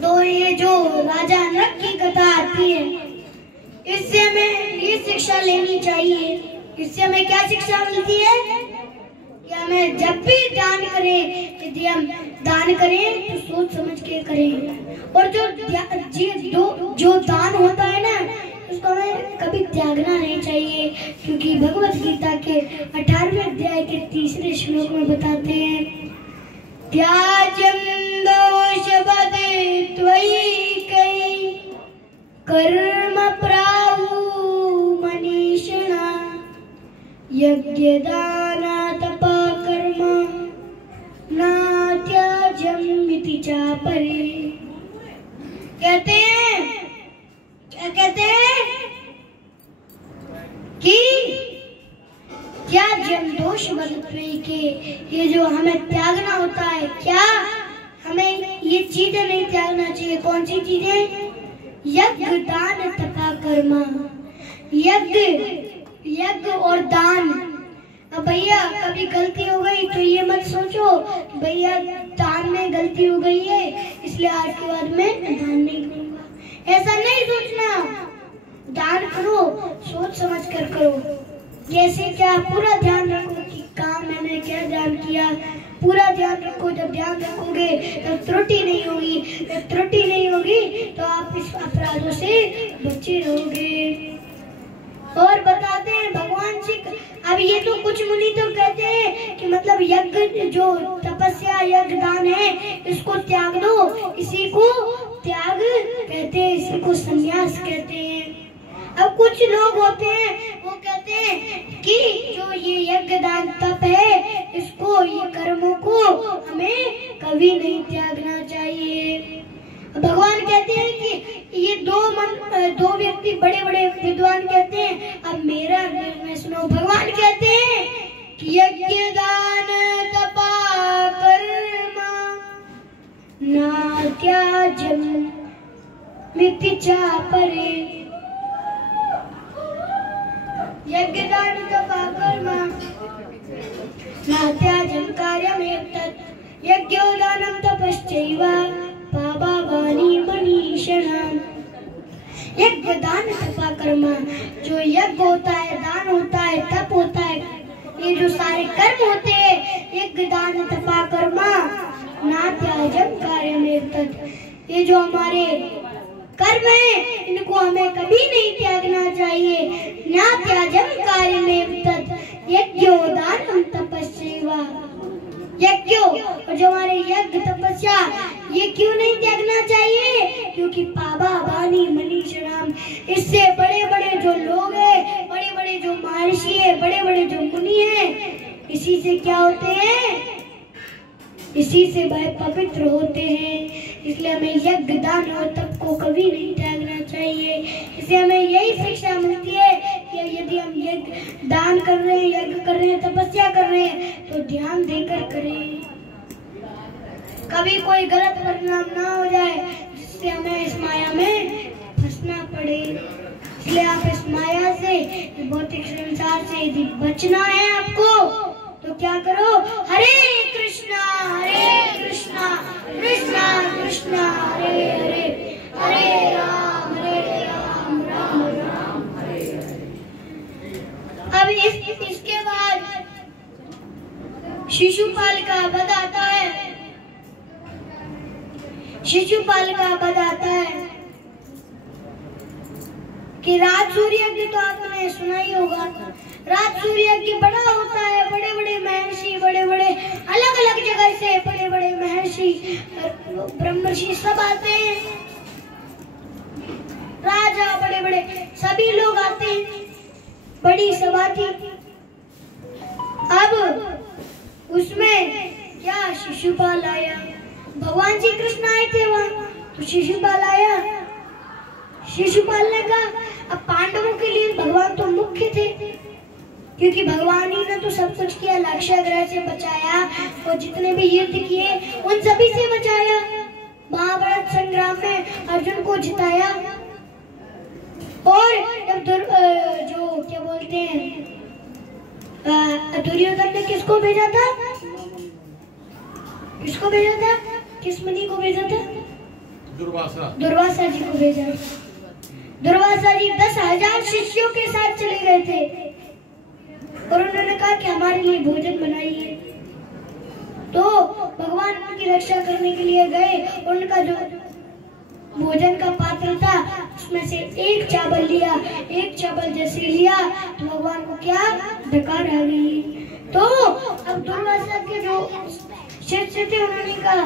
तो ये जो राजा नरक की कथा आती है, इससे हमें ये शिक्षा लेनी चाहिए। इससे हमें क्या शिक्षा मिलती है कि हमें जब भी दान करें, यदि हम दान करें तो सोच समझ के करें। और जो दान होता है ना, उसको हमें कभी त्यागना नहीं चाहिए, क्योंकि भगवत गीता के 18वें अध्याय के 3रे श्लोक में बताते हैं, त्याज्यं दोषवदे त्वयि कर्म प्राहु मनीषिणा यज्ञदान तपा कर्म न त्याज्यम् इति चापरे। कहते हैं, क्या कहते हैं कि त्याज्यं दोषवदे के ये जो हमें त्यागना होता है, क्या हमें ये चीजें नहीं त्यागना चाहिए। कौन सी चीजें? यज्ञ दान तथा कर्म। यज्ञ और दान। अब भैया कभी गलती हो गई तो ये मत सोचो भैया दान में गलती हो गई है इसलिए आज के बाद मैं दान नहीं करूंगा, ऐसा नहीं सोचना। दान करो, सोच समझ कर करो। जैसे क्या पूरा ध्यान रखो कि काम मैंने क्या ध्यान किया, पूरा ध्यान रखो। जब ध्यान रखोगे तब त्रुटि नहीं होगी, जब त्रुटि नहीं होगी तो आप इस अपराधों से बचे रहोगे। और बताते हैं भगवान श्री, अब ये तो कुछ मुनि तो कहते हैं कि मतलब यज्ञ जो तपस्या यज्ञ दान है इसको त्याग दो, इसी को त्याग कहते हैं, इसी को संन्यास कहते हैं। अब कुछ लोग होते हैं वो कहते हैं कि जो ये यज्ञ दान तप है इसको, ये कर्मों को हमें कभी नहीं त्यागना चाहिए। भगवान कहते हैं कि ये दो व्यक्ति बड़े बड़े विद्वान कहते हैं, अब मेरा निर्णय सुनो। भगवान कहते हैं कि यज्ञ दान तपा कर्म न त्याज्यम् इति चापरे। यज्ञ दान तपा कर्म न त्याज्यं कार्यमेतत् यज्ञो दानं तपश्चैव पापावानि मनीषिणाम्। यज्ञ दान तपा कर्म, जो यज्ञ होता है, दान होता है, तप होता है, ये जो सारे कर्म होते हैं, यज्ञ दान तपा कर्म न त्याज्यं कार्यमेतत्, ये जो हमारे कर्म है इनको हमें कभी नहीं त्यागना चाहिए। न त्याज्यं कार्यमेतत् यज्ञो दानं तपश्चैव। यज्ञ और जो हमारे यज्ञ तपस्या ये क्यों नहीं त्यागना चाहिए? क्योंकि पापावानि मनीषिणाम्, इससे बड़े बड़े जो लोग हैं, बड़े बड़े जो महर्षि है, बड़े बड़े जो मुनि हैं, इसी से क्या होते हैं? इसी से वह पवित्र होते हैं। इसलिए हमें यज्ञ दान और तप को कभी नहीं त्यागना चाहिए। इससे हमें यही शिक्षा मिलती है कि यदि हम यज्ञ दान कर रहे हैं, यज्ञ कर रहे हैं, तपस्या कर रहे हैं तो ध्यान देकर करें, कभी कोई गलत परिणाम ना हो जाए जिससे हमें इस माया में फंसना पड़े। इसलिए आप इस माया से, भौतिक संसार से यदि बचना है आपको, तो क्या करो, हरे कृष्णा कृष्णा कृष्णा हरे हरे, हरे राम राम राम हरे हरे। अब इसके बाद शिशुपाल का वध आता है। शिशुपाल का वध आता है कि राज सूर्य यज्ञ तो आपने सुना ही होगा। राज सूर्य यज्ञ बड़ा होता है, बड़े बड़े महर्षि, बड़े बड़े अलग अलग जगह से बड़े बड़े महर्षि ब्रह्मर्षि सब आते हैं, राजा बड़े बड़े सभी लोग आते हैं, बड़ी सभा थी। अब उसमें क्या शिशुपाल आया, भगवान श्री कृष्ण आए थे वहां, तो शिशुपाल आया। शिशुपाल ने कहा अब पांडवों के लिए भगवान तो मुख्य थे, क्योंकि भगवान ही ने तो सब कुछ किया, लाक्षागृह से बचाया और जितने भी युद्ध किए उन सभी से बचाया, महाभारत संग्राम में अर्जुन को जिताया। और जब जो क्या बोलते हैं दुर्योधन ने किसको भेजा था, किसको भेजा था, किस मुनि को भेजा था, दुर्वासा जी को भेजा। दुर्वासा जी 10,000 शिष्यों के साथ चले गए थे और उन्होंने कहा कि हमारे लिए भोजन बनाइए। तो भगवान उनकी रक्षा करने के लिए गए, उनका जो भोजन का पात्र था उसमें से एक चावल लिया, एक चावल जैसे लिया तो भगवान को क्या डकार आ गई। तो अब दुर्वासा के जो शिष्य थे उन्होंने कहा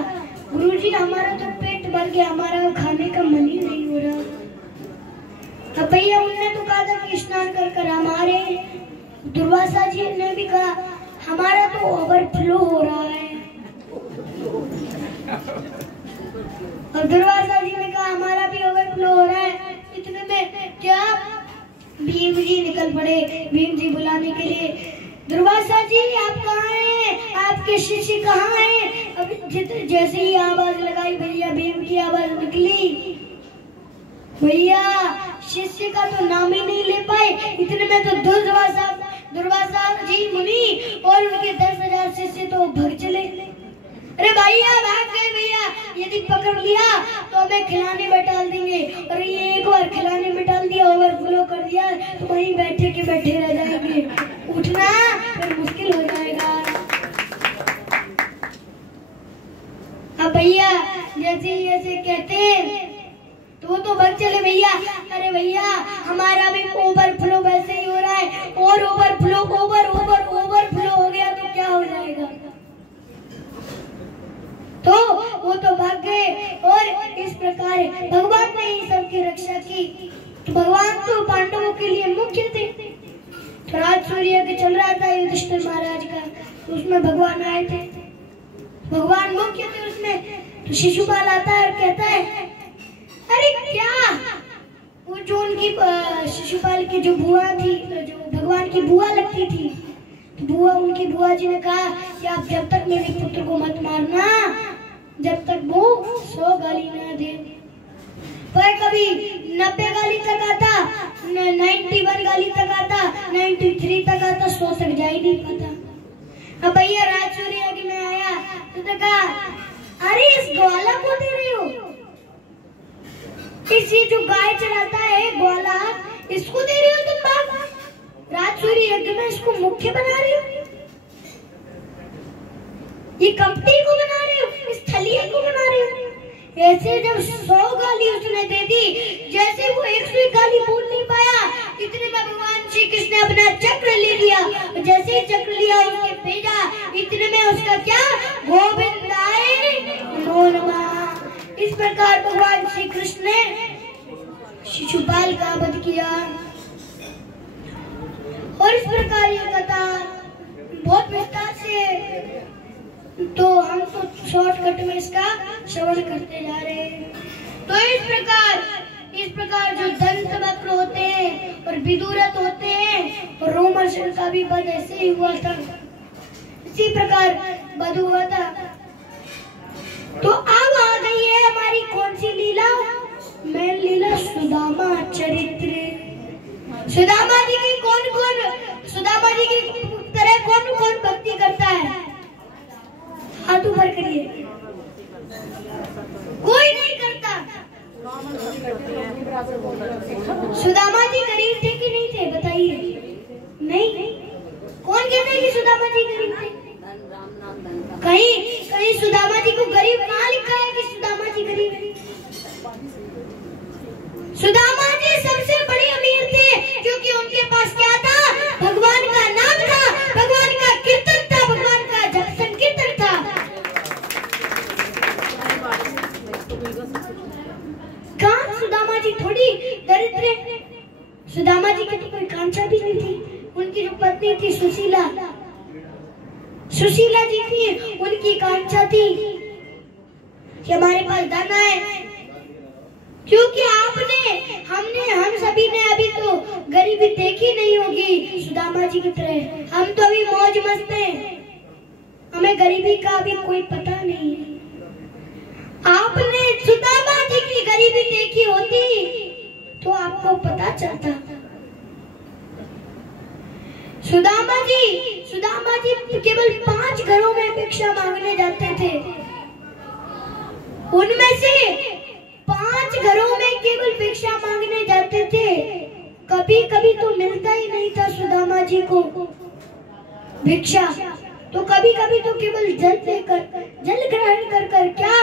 गुरुजी हमारा तो पेट भर गया, हमारा खाने का मन ही नहीं हो रहा। अब भैया उनने तो कहा था कि स्नान कर कर हमारे, दुर्वासा जी ने भी कहा हमारा तो ओवरफ्लो हो रहा है। और दुर्वासा जी ने कहा हमारा भी ओवरफ्लो हो रहा है। इतने में क्या भीम जी निकल पड़े, भीम जी बुलाने के लिए। दुर्वासा जी आप कहाँ हैं, आपके शिष्य कहाँ हैं। अब जैसे ही आवाज लगाई भैया भीम की आवाज निकली, भैया शिष्य का तो नाम ही नहीं ले पाए। इतने में तो दुर्वासा जी मुनि और उनके 10,000 शिष्य तो भाग चले। अरे भैया भाग गए भैया, यदि पकड़ लिया तो हमें खिलाने में डाल देंगे, और ये एक बार खिलाने में डाल दिया, ओवरफ्लो कर दिया तो वहीं बैठे के बैठे रह जाएंगे, उठना फिर मुश्किल हो जाएगा। अब भैया जैसे ही ऐसे कहते हैं तो भाग चले भैया। अरे भैया हमारा भी ओवरफ्लो वैसे ही हो रहा है, और ओवरफ्लो ओवरफ्लो हो गया तो क्या हो जाएगा। तो वो तो भाग गए। और इस प्रकार भगवान ने ही सबकी रक्षा की। तो भगवान तो पांडवों के लिए मुख्य थे। तो राज सूर्य के चल रहा था युधिष्ठिर महाराज का, तो उसमें भगवान आए थे, भगवान मुख्य थे उसमें। तो शिशुपाल आता है और कहता है अरे क्या, वो जो उनकी शिशुपाल की जो बुआ थी, जो भगवान की बुआ लगती थी, तो बुआ उनकी बुआ जी ने कहा कि आप जब तक मेरे पुत्र को मत मारना जब तक वो 100 गाली ना दे। पर कभी 90 गाली तक आता, 91 गाली तक आता, 93 तक आता, 100 तक जा ही नहीं पाता। अब भैया राज सूर्य में आया तो कहा अरे इस ग्वाला को दे रही हो, इसी जो गाय चलाता है ग्वाला, इसको दे रही हो तुम बाप। राज सूर्य यज्ञ में इसको मुख्य बना रही हो, ये कंपनी को बना रही हो, इस थलिए को बना रही हो। ऐसे जब 100 गाली उसने दे दी, जैसे वो 101 गाली बोल नहीं पाया, इतने में भगवान श्री कृष्ण ने अपना चक्र ले लिया। जैसे ही चक्र लिया उसके भेजा, इतने में उसका क्या गोविंदाय नमो नमः। इस प्रकार भगवान श्री कृष्ण ने शिशुपाल का वध किया। और इस प्रकार ये कथा बहुत विस्तार से, तो हम तो शॉर्टकट में इसका श्रवण करते जा रहे हैं। तो इस प्रकार जो दंत वक्र होते हैं और विदुरथ होते हैं, और रोमहर्षण का भी वध ऐसे ही हुआ था, इसी प्रकार वध हुआ था। तो अब आ गई है हमारी कौन सी लीला, मेन लीला सुदामा चरित्र। सुदामा जी की सुदामा जी की तरह कौन कौन भक्ति करता है? हाथ ऊपर करिए। कोई नहीं करता। सुदामा जी गरीब थे कि नहीं थे? बताइए। नहीं। कौन कहता है कि सुदामा जी गरीब थे? कहीं सुदामा जी को गरीब कहाँ लिखा है कि सुदामा जी गरीब है? सुदामा जी सबसे बड़े अमीर थे, क्योंकि उनके पास क्या था? भगवान का नाम था, भगवान का कीर्तन था, भगवान का जप संकीर्तन था। कहाँ सुदामा जी थोड़ी दरिद्र। सुदामा जी की तो कोई कांचा भी नहीं थी। उनकी जो पत्नी थी सुशीला जी थी, उनकी कांचा थी कि हमारे पास दाना है। क्योंकि हम सभी ने अभी तो गरीबी देखी नहीं होगी सुदामा जी की तरह। हम तो अभी मौज मस्त हैं, हमें गरीबी का अभी कोई पता नहीं है। आपने सुदामा जी की गरीबी देखी होती तो आपको पता चलता। सुदामा जी केवल 5 घरों में भिक्षा मांगने जाते थे। उनमें से 5 घरों में केवल भिक्षा मांगने जाते थे। कभी कभी तो मिलता ही नहीं था सुदामा जी को भिक्षा, तो कभी कभी तो केवल जल ग्रहण कर क्या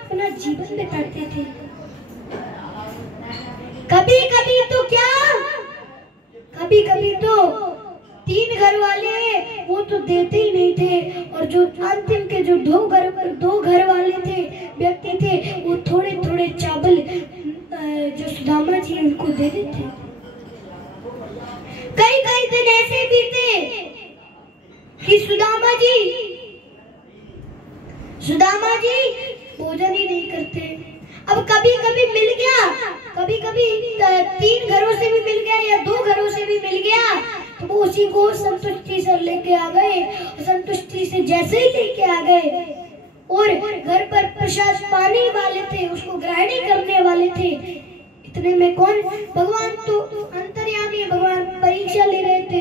अपना जीवन बिताते थे। कभी कभी तो 3 घर वाले वो तो देते ही नहीं थे, और जो अंतिम के जो 2 घर वाले थे, व्यक्ति थे, वो थोड़े थोड़े चावल जो सुदामा जी उनको दे देते। कई दिन ऐसे भी थे कि सुदामा जी भोजन ही नहीं करते। अब कभी कभी मिल गया, कभी 3 घरों से भी मिल गया या 2 घरों से भी मिल गया, तो वो उसी को संतुष्टि से लेके आ गए। संतुष्टि से जैसे ही लेके आ गए और घर पर प्रसाद पाने वाले थे, उसको ग्रहण करने वाले थे, इतने में कौन? भगवान तो अंतर्यामी, भगवान परीक्षा ले रहे थे।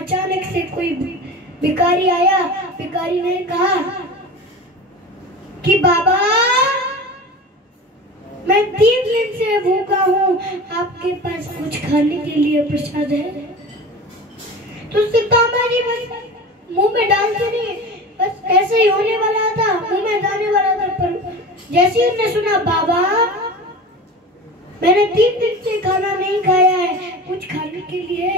अचानक से कोई भिखारी आया। भिखारी ने कहा कि बाबा, मैं 3 दिन से भूखा हूँ, आपके पास कुछ खाने के लिए प्रसाद है? तो सुदामा जी बस मुंह में डालते नहीं, बस ऐसे ही होने वाला था, मुंह में डालने वाला था, पर जैसे ही उसने सुना बाबा मैंने 3 दिन से खाना नहीं खाया है, कुछ खाने के लिए,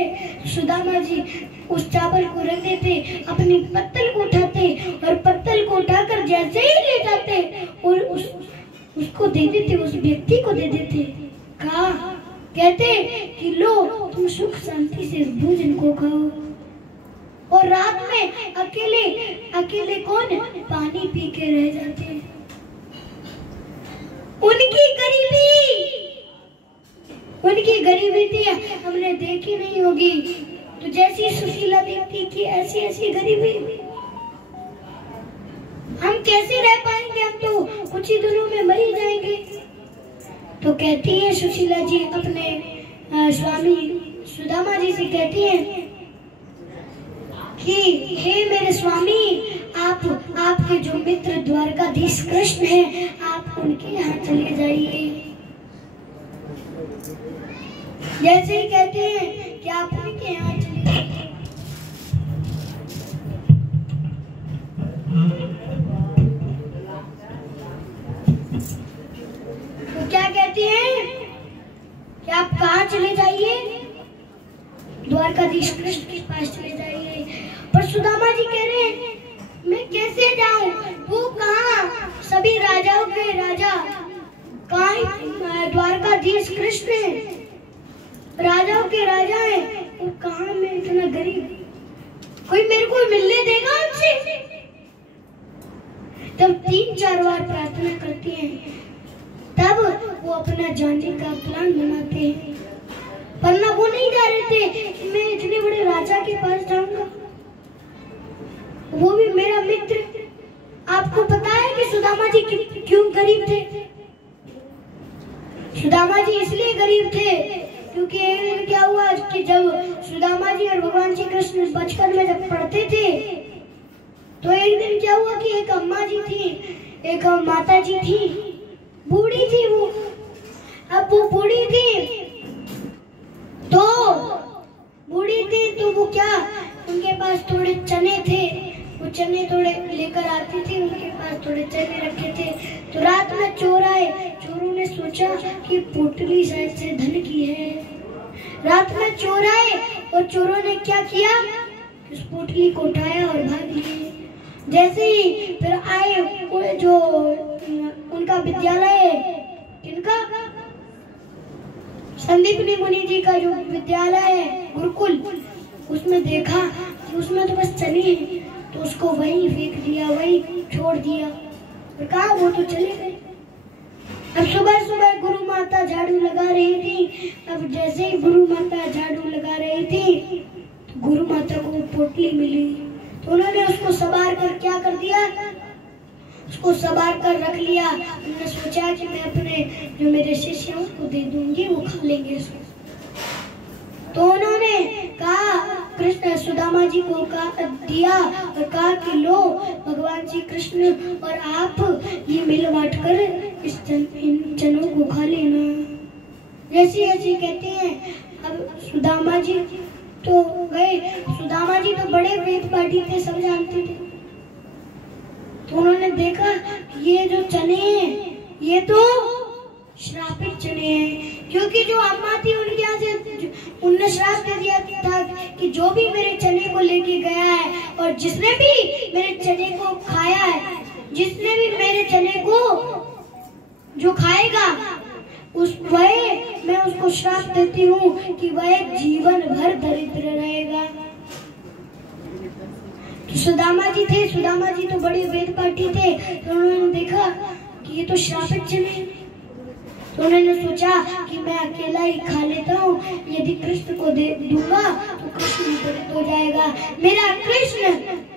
सुदामा जी उस चावल को रख देते, अपनी पत्तल को उठाते और पत्तल को उठाकर जैसे ही ले जाते और उसको दे देते, उस व्यक्ति को दे देते। कहते कि लो, तुम सुख शांति से इस भोजन को खाओ। और रात में अकेले कौन पानी पी के रह जाते। उनकी गरीबी थी, हमने देखी नहीं होगी। तो जैसी सुशीला देखती कि ऐसी गरीबी हम कैसे रह पाएंगे, हम तो कुछ ही दिनों में मर ही जाएंगे। तो कहती है सुशीला जी अपने स्वामी सुदामा जी से, कहती हैं कि हे मेरे स्वामी, आपके जो मित्र द्वारकाधीश कृष्ण हैं, आप उनके यहाँ चले जाइए। जैसे ही कहते हैं कि आप उनके यहाँ चले जाइए, तो क्या कहती हैं कि आप कहाँ चले जाइए? द्वारकाधीश कृष्ण के पास चले जाइए। पर सुदामा जी कह रहे हैं मैं कैसे जाऊं? वो कहाँ? सभी राजाओं के राजा कहाँ? द्वारकाधीश कृष्ण है, राजाओं के राजा हैं, और कहाँ मैं इतना गरीब, कोई मेरे को मिलने देगा उनसे? तब 3-4 बार प्रार्थना करती हैं, तब वो अपना जाने का प्लान बनाते हैं। वरना वो नहीं जा रहे थे कि मैं इतने बड़े राजा के पास जाऊंगा, वो भी मेरा मित्र। आपको पता है कि सुदामा जी क्यों गरीब थे? सुदामा जी इसलिए गरीब थे क्योंकि एक दिन क्या हुआ कि जब सुदामा जी और भगवान श्री कृष्ण बचपन में जब पढ़ते थे तो एक दिन क्या हुआ कि एक अम्मा जी थी, एक माता जी थी, बूढ़ी थी वो। अब वो बूढ़ी थी तो वो क्या, उनके पास थोड़े चने थे, वो चने थोड़े लेकर आती थी, उनके पास थोड़े चने रखे थे। तो रात में चोर आए, चोरों ने सोचा कि पोटली शायद से धन की है। रात में चोर आए और चोरों ने क्या किया, उस पोटली को उठाया और भाग लिए। जैसे ही फिर आए वो जो उनका विद्यालय, किनका, संदीपनी मुनि जी का जो विद्यालय है गुरुकुल, उसमें देखा कि उसमें तो बस चने हैं, तो उसको वहीं फेंक दिया, वहीं छोड़ दिया और कहा वो तो चले गए। अब सुबह सुबह गुरु माता झाड़ू लगा रही थी। अब जैसे ही गुरु माता झाड़ू लगा रही थी तो गुरु माता को पोटली मिली, तो उन्होंने उसको संभाल कर क्या कर दिया, उसको संभाल कर रख लिया। उन्होंने सोचा कि मैं अपने जो मेरे शिष्य हैं उसको दे दूंगी, वो खा लेंगे इसको। तो उन्होंने कहा, कृष्ण सुदामा जी को दिया और कहा कि लो भगवान श्री कृष्ण और आप ये मिल बांट कर इन चनों को खा लेना। जैसे ऐसे कहते हैं। अब सुदामा जी तो गए, सुदामा जी तो बड़े वेद पाठी थे, सब जानते थे। तो उन्होंने देखा ये जो चने हैं ये तो श्रापित चने हैं, क्योंकि जो अम्मा थी उनके यहाँ से उनने श्राप दे दिया था कि जो भी मेरे चने को लेके गया है और जिसने भी मेरे चने को खाया है, जिसने भी मेरे चने को जो खाएगा वह मैं उसको श्राप देती हूँ कि वह जीवन भर दरिद्र रहेगा। तो सुदामा जी थे, सुदामा जी तो बड़े वेद पाठी थे, तो उन्होंने देखा कि ये तो श्रापित चने, तो उन्होंने सोचा कि मैं अकेला ही खा लेता हूँ, यदि कृष्ण को दे दूंगा तो कृष्ण दरिद्र हो जाएगा। मेरा कृष्ण,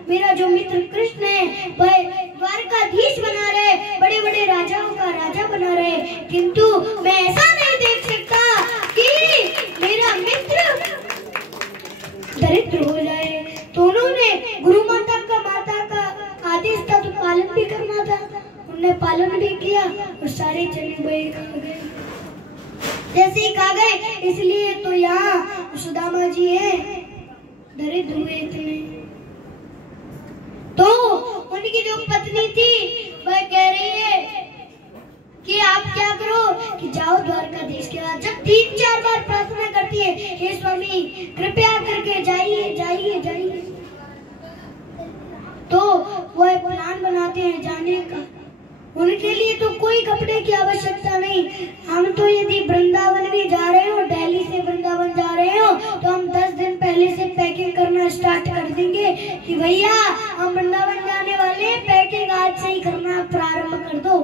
मेरा जो मित्र कृष्ण है वह द्वारकाधीश बना रहे, बड़े बड़े राजाओं का राजा बना रहे, किंतु मैं ऐसा नहीं देख सकता कि मेरा मित्र दरिद्र हो जाए। तो उन्होंने गुरु माता का आदेश था तो पालन भी करना था, उन्होंने पालन भी किया और सारे चने वही खा गए। जैसे ही खा गए, इसलिए तो यहाँ सुदामा जी है दरिद्र हुए इतने। तो उनकी जो पत्नी थी वह कह रही है कि आप क्या करो कि जाओ द्वारकाधीश के पास। जब 3-4 बार प्रार्थना करती है, हे स्वामी कृपया करके जाइए जाइए जाइए, तो वह प्लान बनाते हैं जाने का। उनके लिए तो कोई कपड़े की आवश्यकता नहीं। हम तो यदि वृंदावन भी जा रहे हो, दिल्ली से वृंदावन जा रहे हो, तो हम 10 दिन पहले से पैकिंग करना स्टार्ट कर देंगे कि भैया हम वृंदावन जाने वाले, पैकिंग आज से ही करना प्रारंभ कर दो।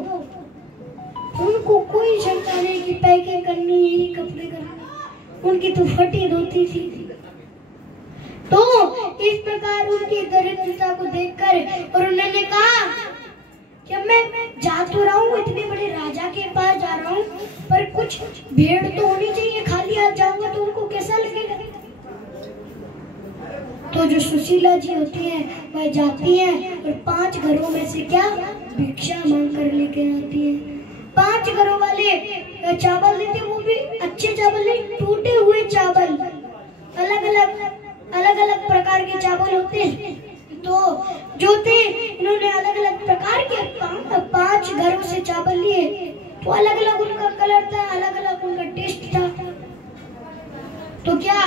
उनको कोई शंका नहीं कि पैकिंग करनी है, कपड़े करने, उनकी तो फटी धोती थी। तो इस प्रकार उनकी दरिद्रता को देखकर और उन्होंने कहा कि मैं जा तो रहा हूँ, इतने बड़े राजा के पास जा रहा हूँ, पर कुछ भेड़ तो होनी चाहिए, खाली हाथ जाऊंगा तो उनको कैसा लगेगा। तो जो सुशीला जी होती हैं वह जाती हैं और 5 घरों में से क्या भिक्षा मांग कर लेके आती हैं। 5 घरों वाले चावल देते, वो भी अच्छे चावल नहीं, टूटे हुए चावल, अलग अलग प्रकार के चावल होते हैं। तो जो थे इन्होंने अलग अलग प्रकार के 5 घरों से चावल लिए, तो अलग अलग उनका कलर था, अलग अलग उनका टेस्ट था। तो क्या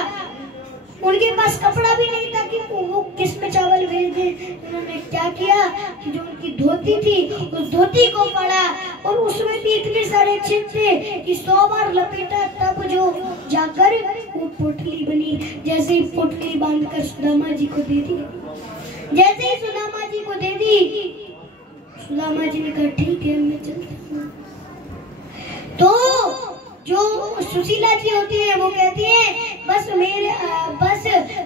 उनके पास कपड़ा भी नहीं था कि वो किस में चावल भेज दे। उन्होंने क्या किया कि जो उनकी धोती थी उस धोती को पड़ा और उसमें भी इतने सारे छिप थे कि 100 बार लपेटा तब जो जाकर वो पोटली बनी। जैसे ही पोटली बांधकर सुदामा जी को दे दी, जैसे ही सुदामा जी को दे दी, सुदामा जी ने कहा ठीक है मैं चलता हूँ। तो जो सुशीला जी होती है वो कहती है बस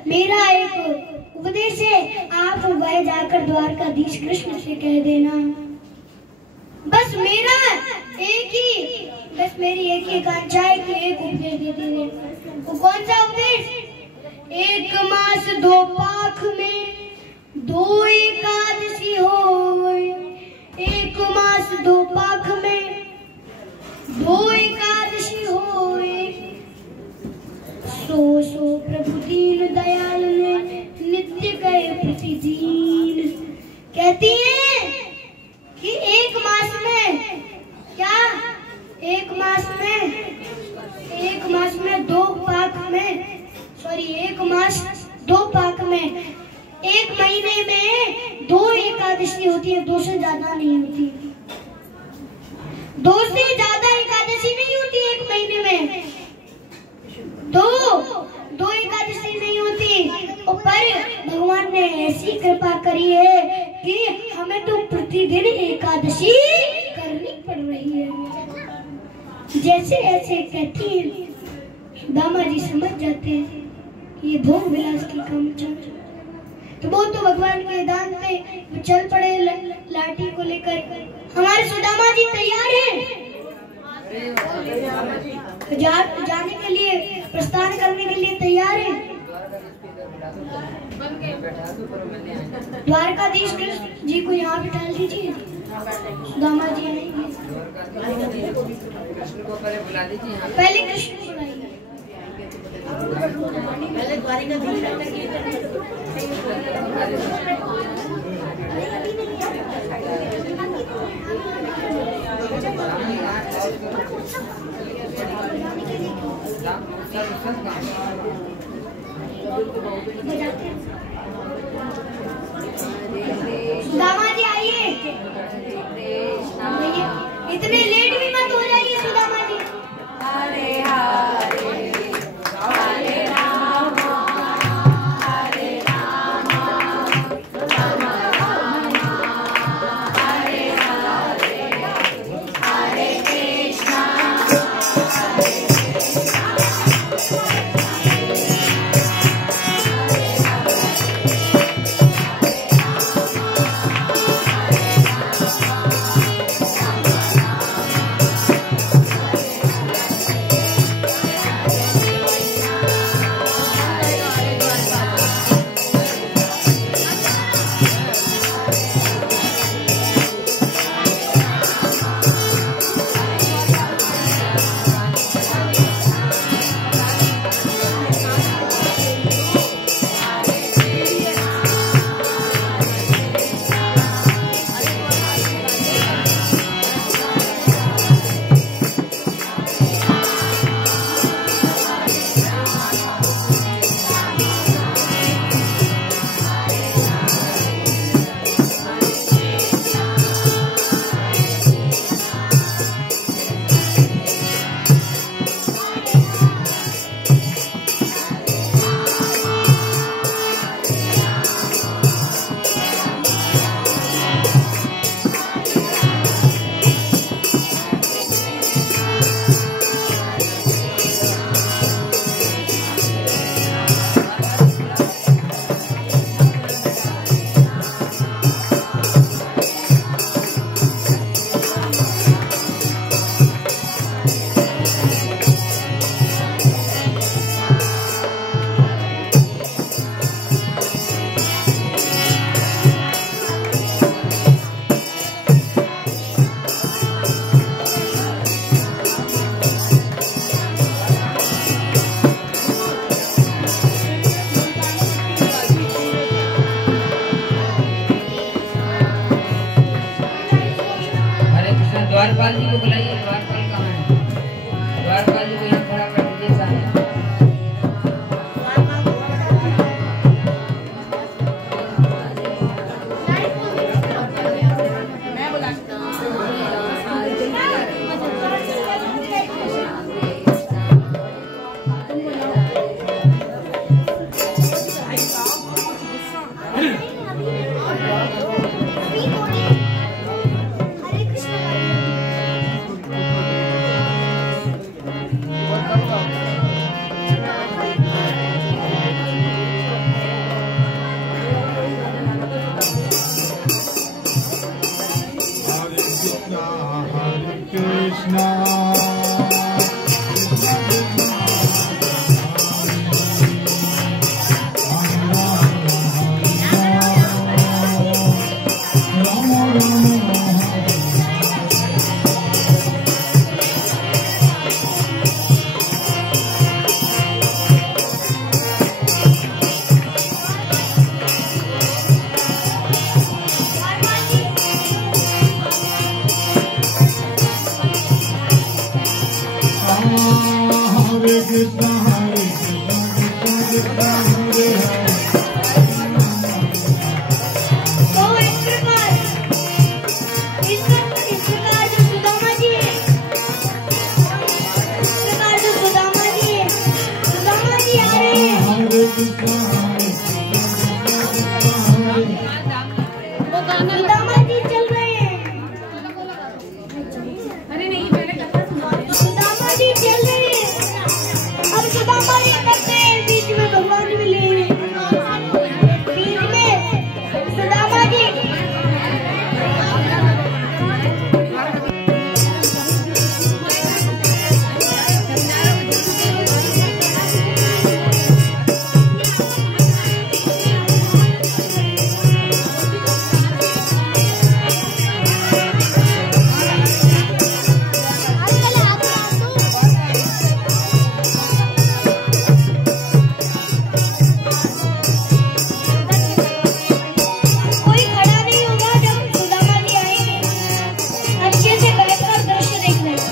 मेरा एक उपदेश है, आप वह जाकर द्वारकाधीश कृष्ण से कह देना, बस मेरी एक ही आकांक्षा है कि एक उपदेश दे देंगे। वो कौन सा उपदेश? एक मास दो पाख में दो एकादशी होए, एक मास दो पाख में दो एकादशी होए, सो सो प्रभु दीन दयाल ने नित्य गए प्रतिदिन। कहती है कि एक मास में क्या, एक मास में दो पाक में, सॉरी एक मास दो पाक में, एक महीने में दो एकादशी होती है, दो से ज्यादा नहीं होती, दो से ज्यादा एकादशी नहीं होती एक महीने में, दो एकादशी नहीं होती। पर भगवान ने ऐसी कृपा करी है कि हमें तो प्रतिदिन एकादशी करनी पड़ रही है। जैसे ऐसे कहती है दामा जी समझ जाते हैं ये भोग विलास की काम चल, तो वो तो भगवान के दान पे चल पड़े लाठी को लेकर। हमारे सुदामा जी तैयार हैं जाने के लिए, प्रस्थान करने के लिए तैयार हैं। द्वारकाधीश कृष्ण जी को यहाँ बिठा दीजिए, सुदामा जी आएंगे। पहले कृष्ण को बुलाइए, पहले द्वारकाधीश सुदामा जी आइए, इतने लेट भी मत हो जाइए सुदामा जी। हरे हरे हरे राम हरे राम राम राम हरे हरे हरे कृष्णा द्वारपाल जी को बुलाइए। द्वारपाल कहाँ है? द्वारपाल जी को यहाँ खड़ा कर दीजिए सामने। कृष्ण हरे कृष्ण हरे हरे। तो इस प्रकार जो सुदामा जी है, सुदामा जी आ रहे हैं। हरे कृष्ण सुदामा जी चल रहे हैं। अरे नहीं, पहले कथा सुना। सुदामा जी चल रहे हैं। अब सुदामा जी करते हैं, बीच में भगवान मिले। बीच में सुदामा जी कोई खड़ा नहीं होगा जब सुदामा जी आएंगे। अच्छे से बैठकर दृश्य देखना है।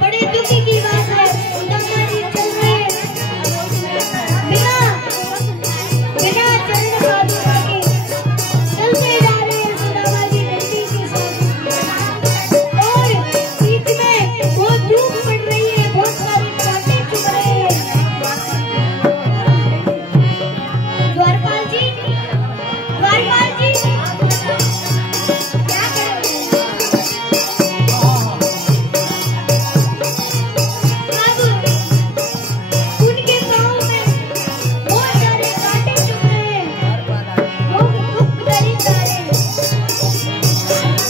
बड़े दुख की बात है, सुदामा जी चल रहे हैं बिना चरण साधुता के चलते जा रहे हैं। सुदामा जी नंदी के साथ और बीच में बहुत धूप पड़ रही है, बहुत सारे कांटे चुभ रहे हैं। द्वारपाल जी क्या कर रहे हैं? अब उनके पाँव में बहुत सारे कांटे चुभ रहे हैं। वो दुखदायी सारे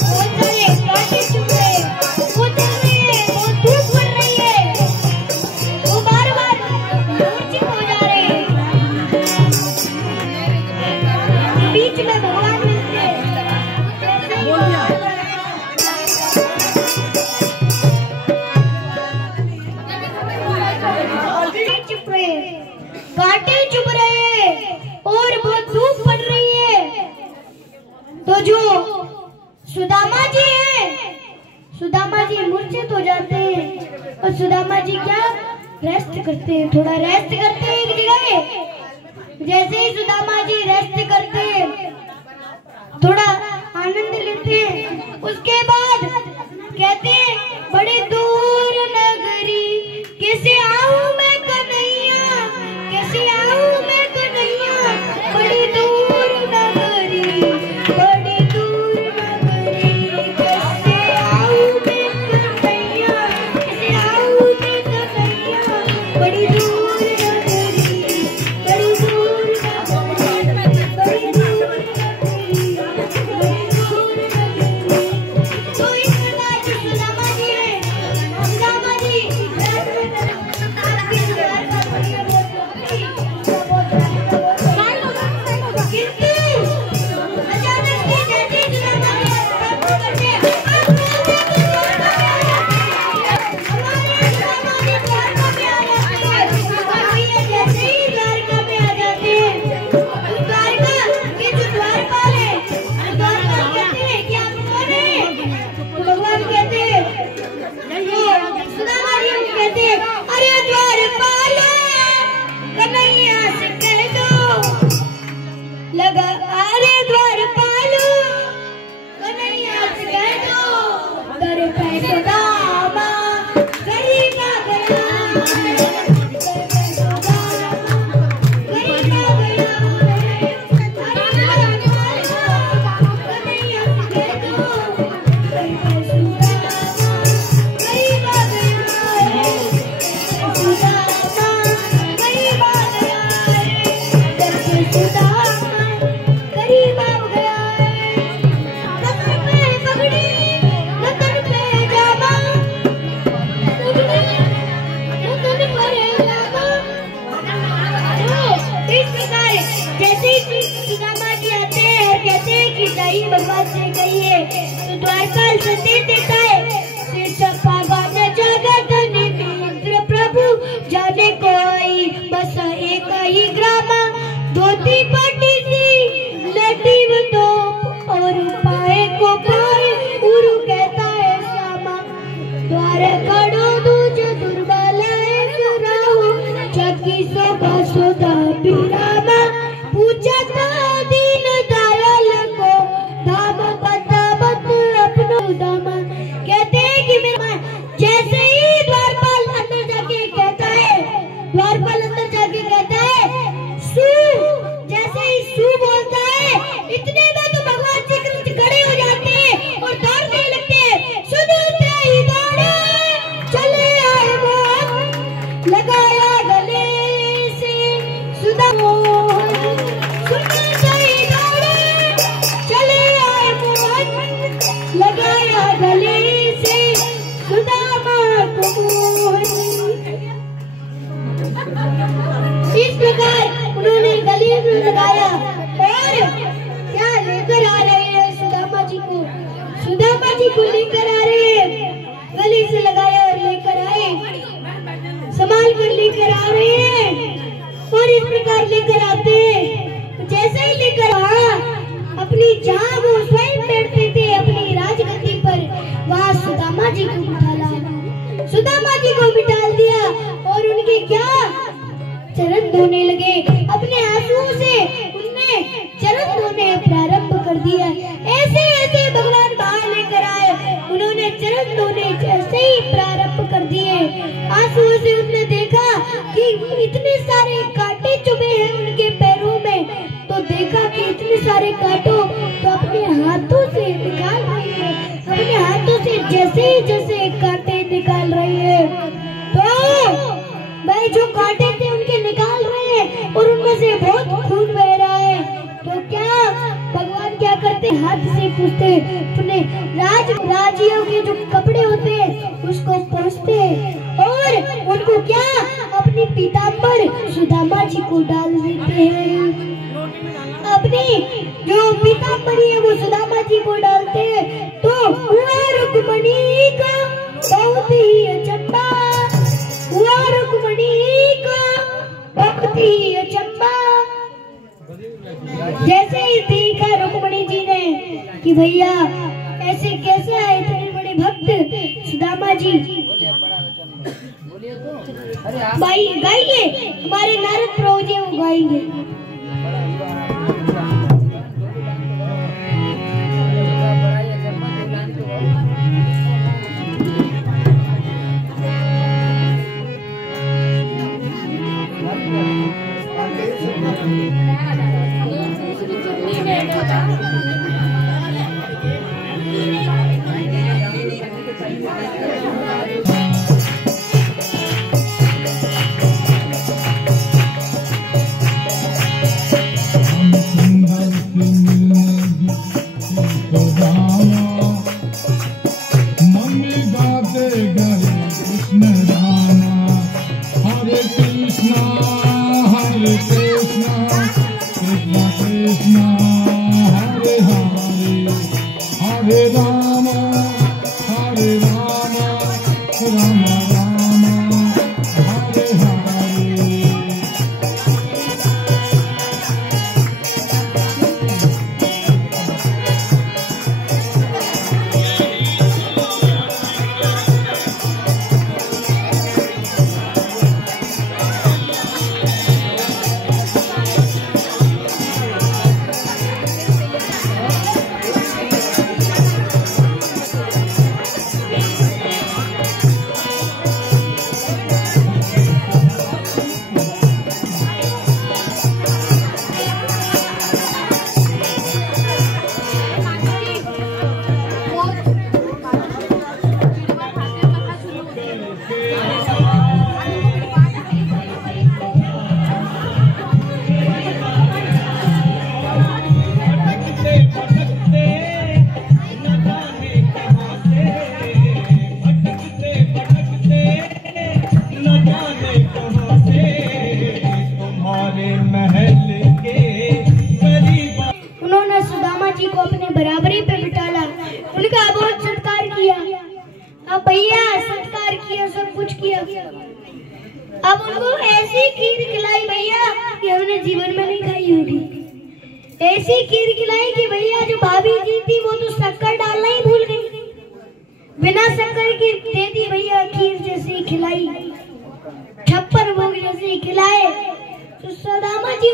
बहुत सारे कांटे चुभ रहे हैं। वो चल रहे हैं, बहुत धूप पड़ रही है, वो बार-बार मूर्छित हो जा रहे हैं। बीच में भगवान मिलते हैं। कांटे चुभ रहे हैं और बहुत धूप पड़ रही है। तो जो सुदामा जी है, सुदामा जी मूर्छित हो जाते हैं और सुदामा जी क्या रेस्ट करते हैं, थोड़ा रेस्ट करते हैं एक जगह। जैसे ही सुदामा जी रेस्ट करते हैं, थोड़ा आनंद लेते हैं, उसके बाद कहते हैं बड़े दूर नगरी कैसे आऊं मैं कन्हैया, कैसे आऊं मैं कन्हैया। बड़ी दूर नगरी, बड़ी दूर नगरी कैसे आऊं मैं कन्हैया, कैसे आऊं मैं कन्हैया। बड़ी दूर नगरी, बड़ी दूर नगरी, बड़ी दूर नगरी, बड़ी दूर नगरी। तो इस प्रकार जो सुदामा जी है, सुदामा जी आपके द्वार का बढ़िया बहुत किंतु अचानक से जैसे सुदामा जी प्राप्त करते हैं, हमारे सुदामा जी द्वारका में आ जाते हैं। और भैया जैसे ही द्वारका में आ जाते हैं, उस द्वारका के जो द्वारपाल है, द्वारपाल कहते हैं कि आप कौन हैं? तो भगवान कहते हैं, सुदामा जी कहते हैं अरे द्वारपाल कन्हैया से कह दो लगा, अरे द्वारपाल कन्हैया से कह दो दर पे सुदामा गरीबा गया, दर पे सुदामा गरीबा गया। अरे द्वारपाल कन्हैया से कह दो दर पे सुदामा गरीबा गया है, सुदामा गरीबा गया है, दर पे सुदामा गरीबा गया है। नतन पे पगड़ी, नतन पे जामा, पगड़ी नतन पर जामा। इस प्रकार जैसे ही सुदामा जी आते हैं और कहते हैं कि जाइए भगवान से कहिए, तो द्वारपाल संदेश देता है चप्पा गाने जगत निमित्र प्रभु जाने कोई बस एक ही ग्राम, धोती पटी सी लटी वो तो और पाए को पाए की शोभा सोदा पीरामा पूछा था दीन दयाल को धाम बतावत अपनो दामा। कहते हैं कि मेरा जैसे ही द्वारपाल अंदर जाके कहता है, द्वारपाल अंदर जाके कहता है सू, जैसे ही सू बोलता है इतने में तो भगवान श्री कृष्ण खड़े हो जाते हैं और दौड़ने लगते हैं। सुनते ही दौड़े चले आए मोहन लगाया गले से सुधा मोहन। सुनते ही दौड़े चले आए मोहन लगाया गले से सुदामा को मोहन। इस प्रकार उन्होंने गले में लगाया और क्या लेकर आ रहे हैं सुदामा जी को, सुदामा जी को लेकर आ रहे हैं, गले से लगाया और लेकर आए, संभाल कर लेकर आ रहे हैं। और इस प्रकार लेकर आते हैं तो जैसे ही लेकर अपनी जहां वो स्वयं बैठते थे अपनी राजगद्दी पर, वहां सुदामा जी को बिठाला, सुदामा जी को बिठाल दिया और उनके क्या चरण धोने लगे। अपने आंसुओं से उनने चरण धोने प्रारंभ कर दिया। ऐसे ऐसे भगवान बाहर लेकर आए, उन्होंने चरण धोने जैसे ही प्रारंभ कर दिए, आंसुओं से उन्होंने देखा कि इतने सारे कांटे चुभे हैं उनके पैरों में, तो देखा कि इतने सारे कांटों तो अपने हाथों से निकाल रही है, अपने हाथों से जैसे कांटे निकाल रही है। तो भाई जो कांटे थे उनके निकाल रहे हैं और उनमें से बहुत खून बह रहा है। तो क्या भगवान क्या करते, हाथ से पूछते, अपने राजियों के जो कपड़े होते हैं उसको पोंछते और उनको क्या अपनी पीताम्बर सुदामा जी को डाल देते हैं। अपनी जो पीताम्बरी है वो सुदामा जी को डालते हैं। तो हुआ रुक्मणी का बहुत ही अचंबा, हुआ रुक्मणी का बहुत ही अचंबा। जैसे ही देखा रुक्मणी जी ने कि भैया ऐसे कैसे आए इतने बड़े भक्त सुदामा जी। भाई गाइए, हमारे नारद प्रभु जी वो गाएंगे। भैया सत्कार किया, सब कुछ किया। अब उनको ऐसी खीर खिलाई भैया कि हमने जीवन में नहीं खाई होगी। ऐसी खीर खिलाई कि भैया जो भाभी जी थी वो तो शक्कर डालना ही भूल गई, बिना शक्कर की दे दी भैया, खीर जैसी खिलाई, 56 भोग जैसी से खिलाए तो सुदामा जी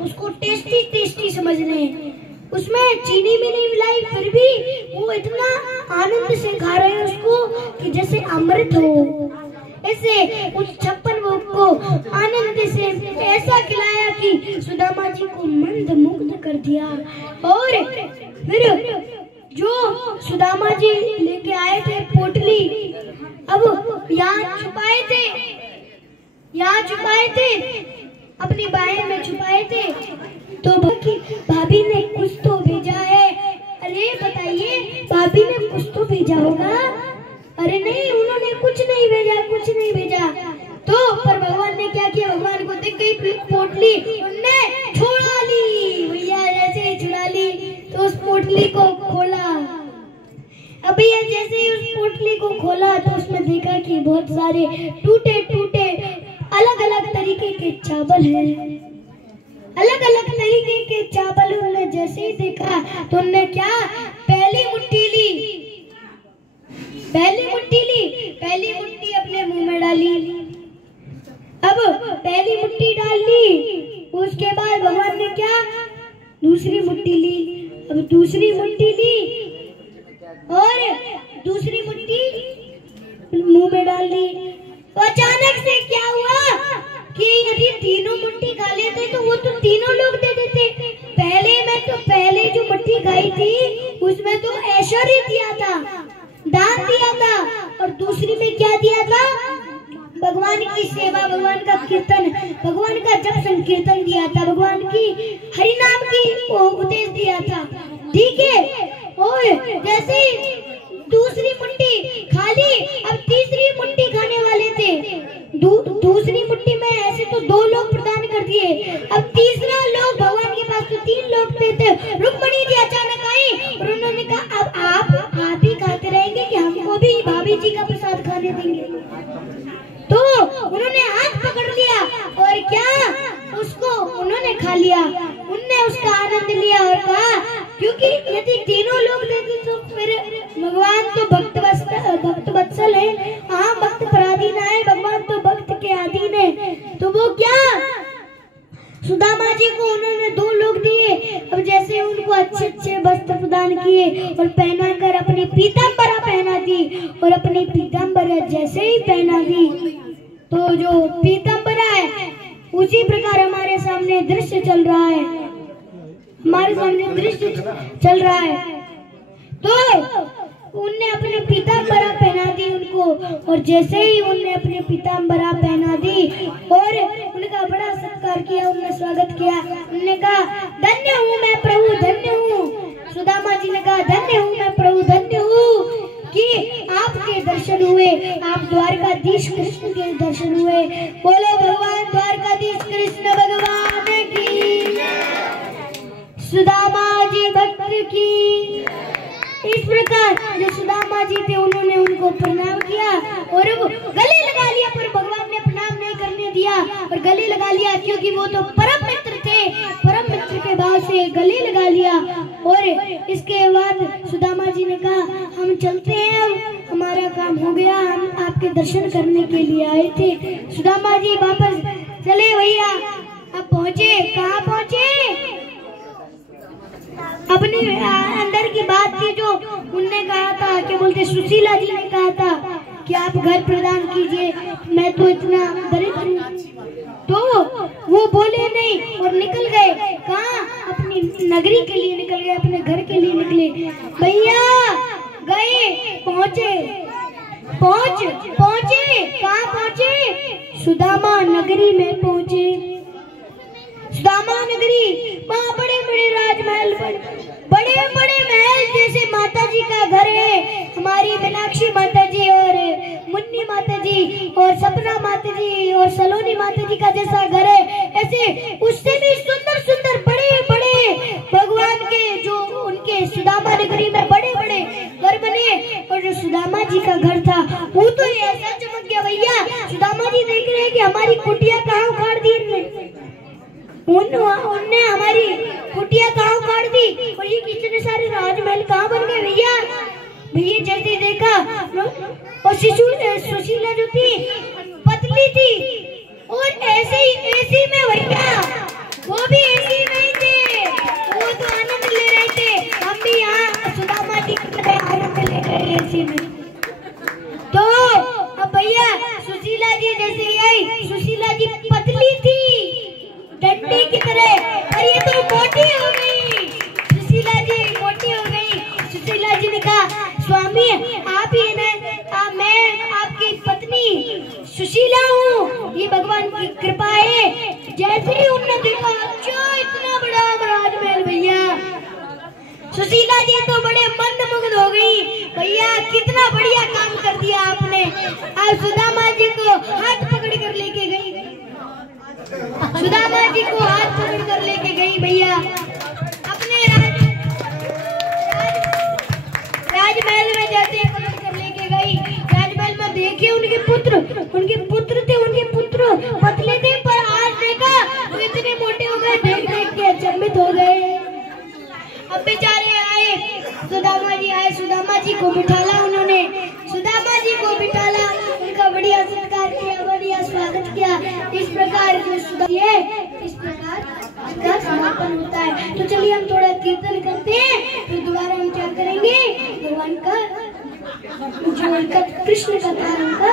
उसको टेस्टी टेस्टी समझ रहे हैं। उसमें चीनी भी नहीं मिलाई, फिर भी वो इतना आनंद से खा रहे हैं उसको कि जैसे अमृत हो। ऐसे उस 56 भोग को आनंद से ऐसा खिलाया कि सुदामा जी को मंद मुग्ध कर दिया। और फिर जो सुदामा जी लेके आए थे पोटली, अब यहाँ छुपाए थे अपनी बाहें में छुपाए थे, तो भाभी ने कुछ तो भेजा है। अरे बताइए, भाभी ने कुछ तो भेजा होगा। अरे नहीं, उन्होंने कुछ नहीं भेजा। तो पर भगवान ने क्या किया, भगवान को दिख गई पोटली, उनने छुड़ा ली। भैया जैसे ही छुड़ा ली तो उस पोटली को खोला। अब भैया जैसे ही उस पोटली को खोला तो उसमें देखा कि बहुत सारे टूटे टूटे अलग अलग तरीके के चावल हैं। अलग अलग तरीके के चावल उन्होंने जैसे ही देखा तो उन्होंने क्या, पहली मुट्ठी अपने मुंह में डाली। अब पहली मुट्ठी डाल ली, उसके बाद भगवान ने क्या, दूसरी मुट्ठी ली। अब दूसरी मुट्ठी ली और दूसरी मुट्ठी मुंह में डाल ली। तो अचानक से क्या हुआ कि यदि तीनों मुट्ठी खा लेते तो वो तो तीनों लोग दे देते। पहले जो मुट्ठी खाई थी उसमें तो ऐश्वर्य दिया था, दान दिया था, और दूसरी में क्या दिया था, भगवान की सेवा, भगवान का कीर्तन, भगवान का जप संकीर्तन दिया था, भगवान की हरि नाम की उपदेश दिया था। ठीक है। और जैसे ही दूसरी मुट्ठी खा ली, अब तीसरी मुट्ठी खाने वाले थे। दूसरी मुट्ठी में ऐसे तो 2 लोग प्रदान कर दिए, अब तीसरा लोग, भगवान के पास तो 3 लोग थे। रुक्मणी जी अचानक आई और उन्होंने कहा, अब आप ही खाते रहेंगे कि हमको भी भाभी जी का प्रसाद खाने देंगे? तो उन्होंने हाथ पकड़ लिया और क्या, उसको उन्होंने खा लिया। उनने उसका आनंद लिया और कहा, क्योंकि यदि तीनों लोग देते तो फिर भगवान तो भक्त वत्सल है, हाँ भक्त पराधीन है, भगवान तो भक्त के अधीन है। तो वो क्या, सुदामा जी को उन्होंने 2 लोग दिए। अब जैसे उनको अच्छे अच्छे वस्त्र प्रदान किए और पहनाकर अपनी पीतांबरा पहना दी, और अपनी पीतांबरा जैसे ही पहना दी तो जो पीतांबरा है उसी प्रकार हमारे सामने दृश्य चल रहा है, तो उनने अपने पीतांबरा पहना दी उनको। और जैसे ही उनने अपने पीतांबरा पहना दी और उनका बड़ा सत्कार किया, उनने स्वागत किया, उनने कहा, धन्य हूँ मैं प्रभु, धन्य हूँ। सुदामा जी ने कहा, धन्य हूँ मैं प्रभु, धन्य हूँ कि आपके दर्शन हुए, आप द्वारकाधीश कृष्ण के दर्शन हुए। बोलो भगवान द्वारकाधीश कृष्ण भगवान की, सुदामा जी भक्त की। इस प्रकार जो सुदामा जी थे उन्होंने उनको प्रणाम किया और गले लगा लिया, पर भगवान ने प्रणाम नहीं करने दिया और गले लगा लिया, क्योंकि वो तो परम मित्र थे। परम मित्र के भाव से गले लगा लिया। और इसके बाद सुदामा जी ने कहा, हम चलते हैं, अब हमारा काम हो गया, हम आपके दर्शन करने के लिए आए थे। सुदामा जी वापस चले। भैया अब पहुंचे, कहाँ पहुंचे, अपने अंदर की बात थी जो उनने कहा था, क्या बोलते, सुशीला जी ने कहा था कि आप घर प्रदान कीजिए, मैं तो इतना दरिद्र हूँ। तो वो बोले नहीं और निकल गए। कहाँ, अपनी नगरी के लिए निकल गए, अपने घर के लिए निकले। भैया गए, पहुँचे, कहाँ पहुँचे, सुदामा नगरी में पहुँचे। सुदामा नगरी, वहाँ बड़े बड़े राजमहल, बड़े बड़े महल, जैसे माता जी का घर है, हमारी मीनाक्षी माता जी और मुन्नी माता जी और सपना माता जी और सलोनी माता जी का जैसा घर है, ऐसे उससे भी सुंदर सुंदर बड़े बड़े भगवान के, जो उनके सुदामा नगरी में बड़े बड़े घर बने। और जो सुदामा जी का घर था वो तो ऐसा चमक गया। भैया सुदामा जी देख रहे हैं कि हमारी कुटिया कहाँ उखाड़ दी, उनने हमारी कुटिया कहाँ उखाड़ दी, और ये कितने सारे राजमहल कहाँ बन गए। भैया जैसे देखा, और सुशीला जो थी पतली थी और जी तो बड़े मंदमुग्ध हो गई। भैया कितना बढ़िया काम कर दिया आपने। आज सुदामा जी को हाथ पकड़ कर लेके गई, सुदामा जी को हाथ पकड़ कर लेके गई भैया अपने राजमहल में जाते पकड़ कर लेके गई। राजमहल में देखे उनके पुत्र थे, उनके पुत्र पतले थे, पर आज देखा वो इतने मोटे हो गए, देख देख के अचंभित हो गए। अब बेचारे आए, सुदामा जी आए, सुदामा जी को बिठाला उन्होंने, सुदामा जी को बिठाला, उनका बढ़िया सत्कार किया, बढ़िया स्वागत किया। इस प्रकार इस प्रकार इसका समापन होता है। तो चलिए हम थोड़ा कीर्तन करते हैं, फिर दोबारा हम क्या करेंगे, भगवान का जो कृष्ण कथा उनका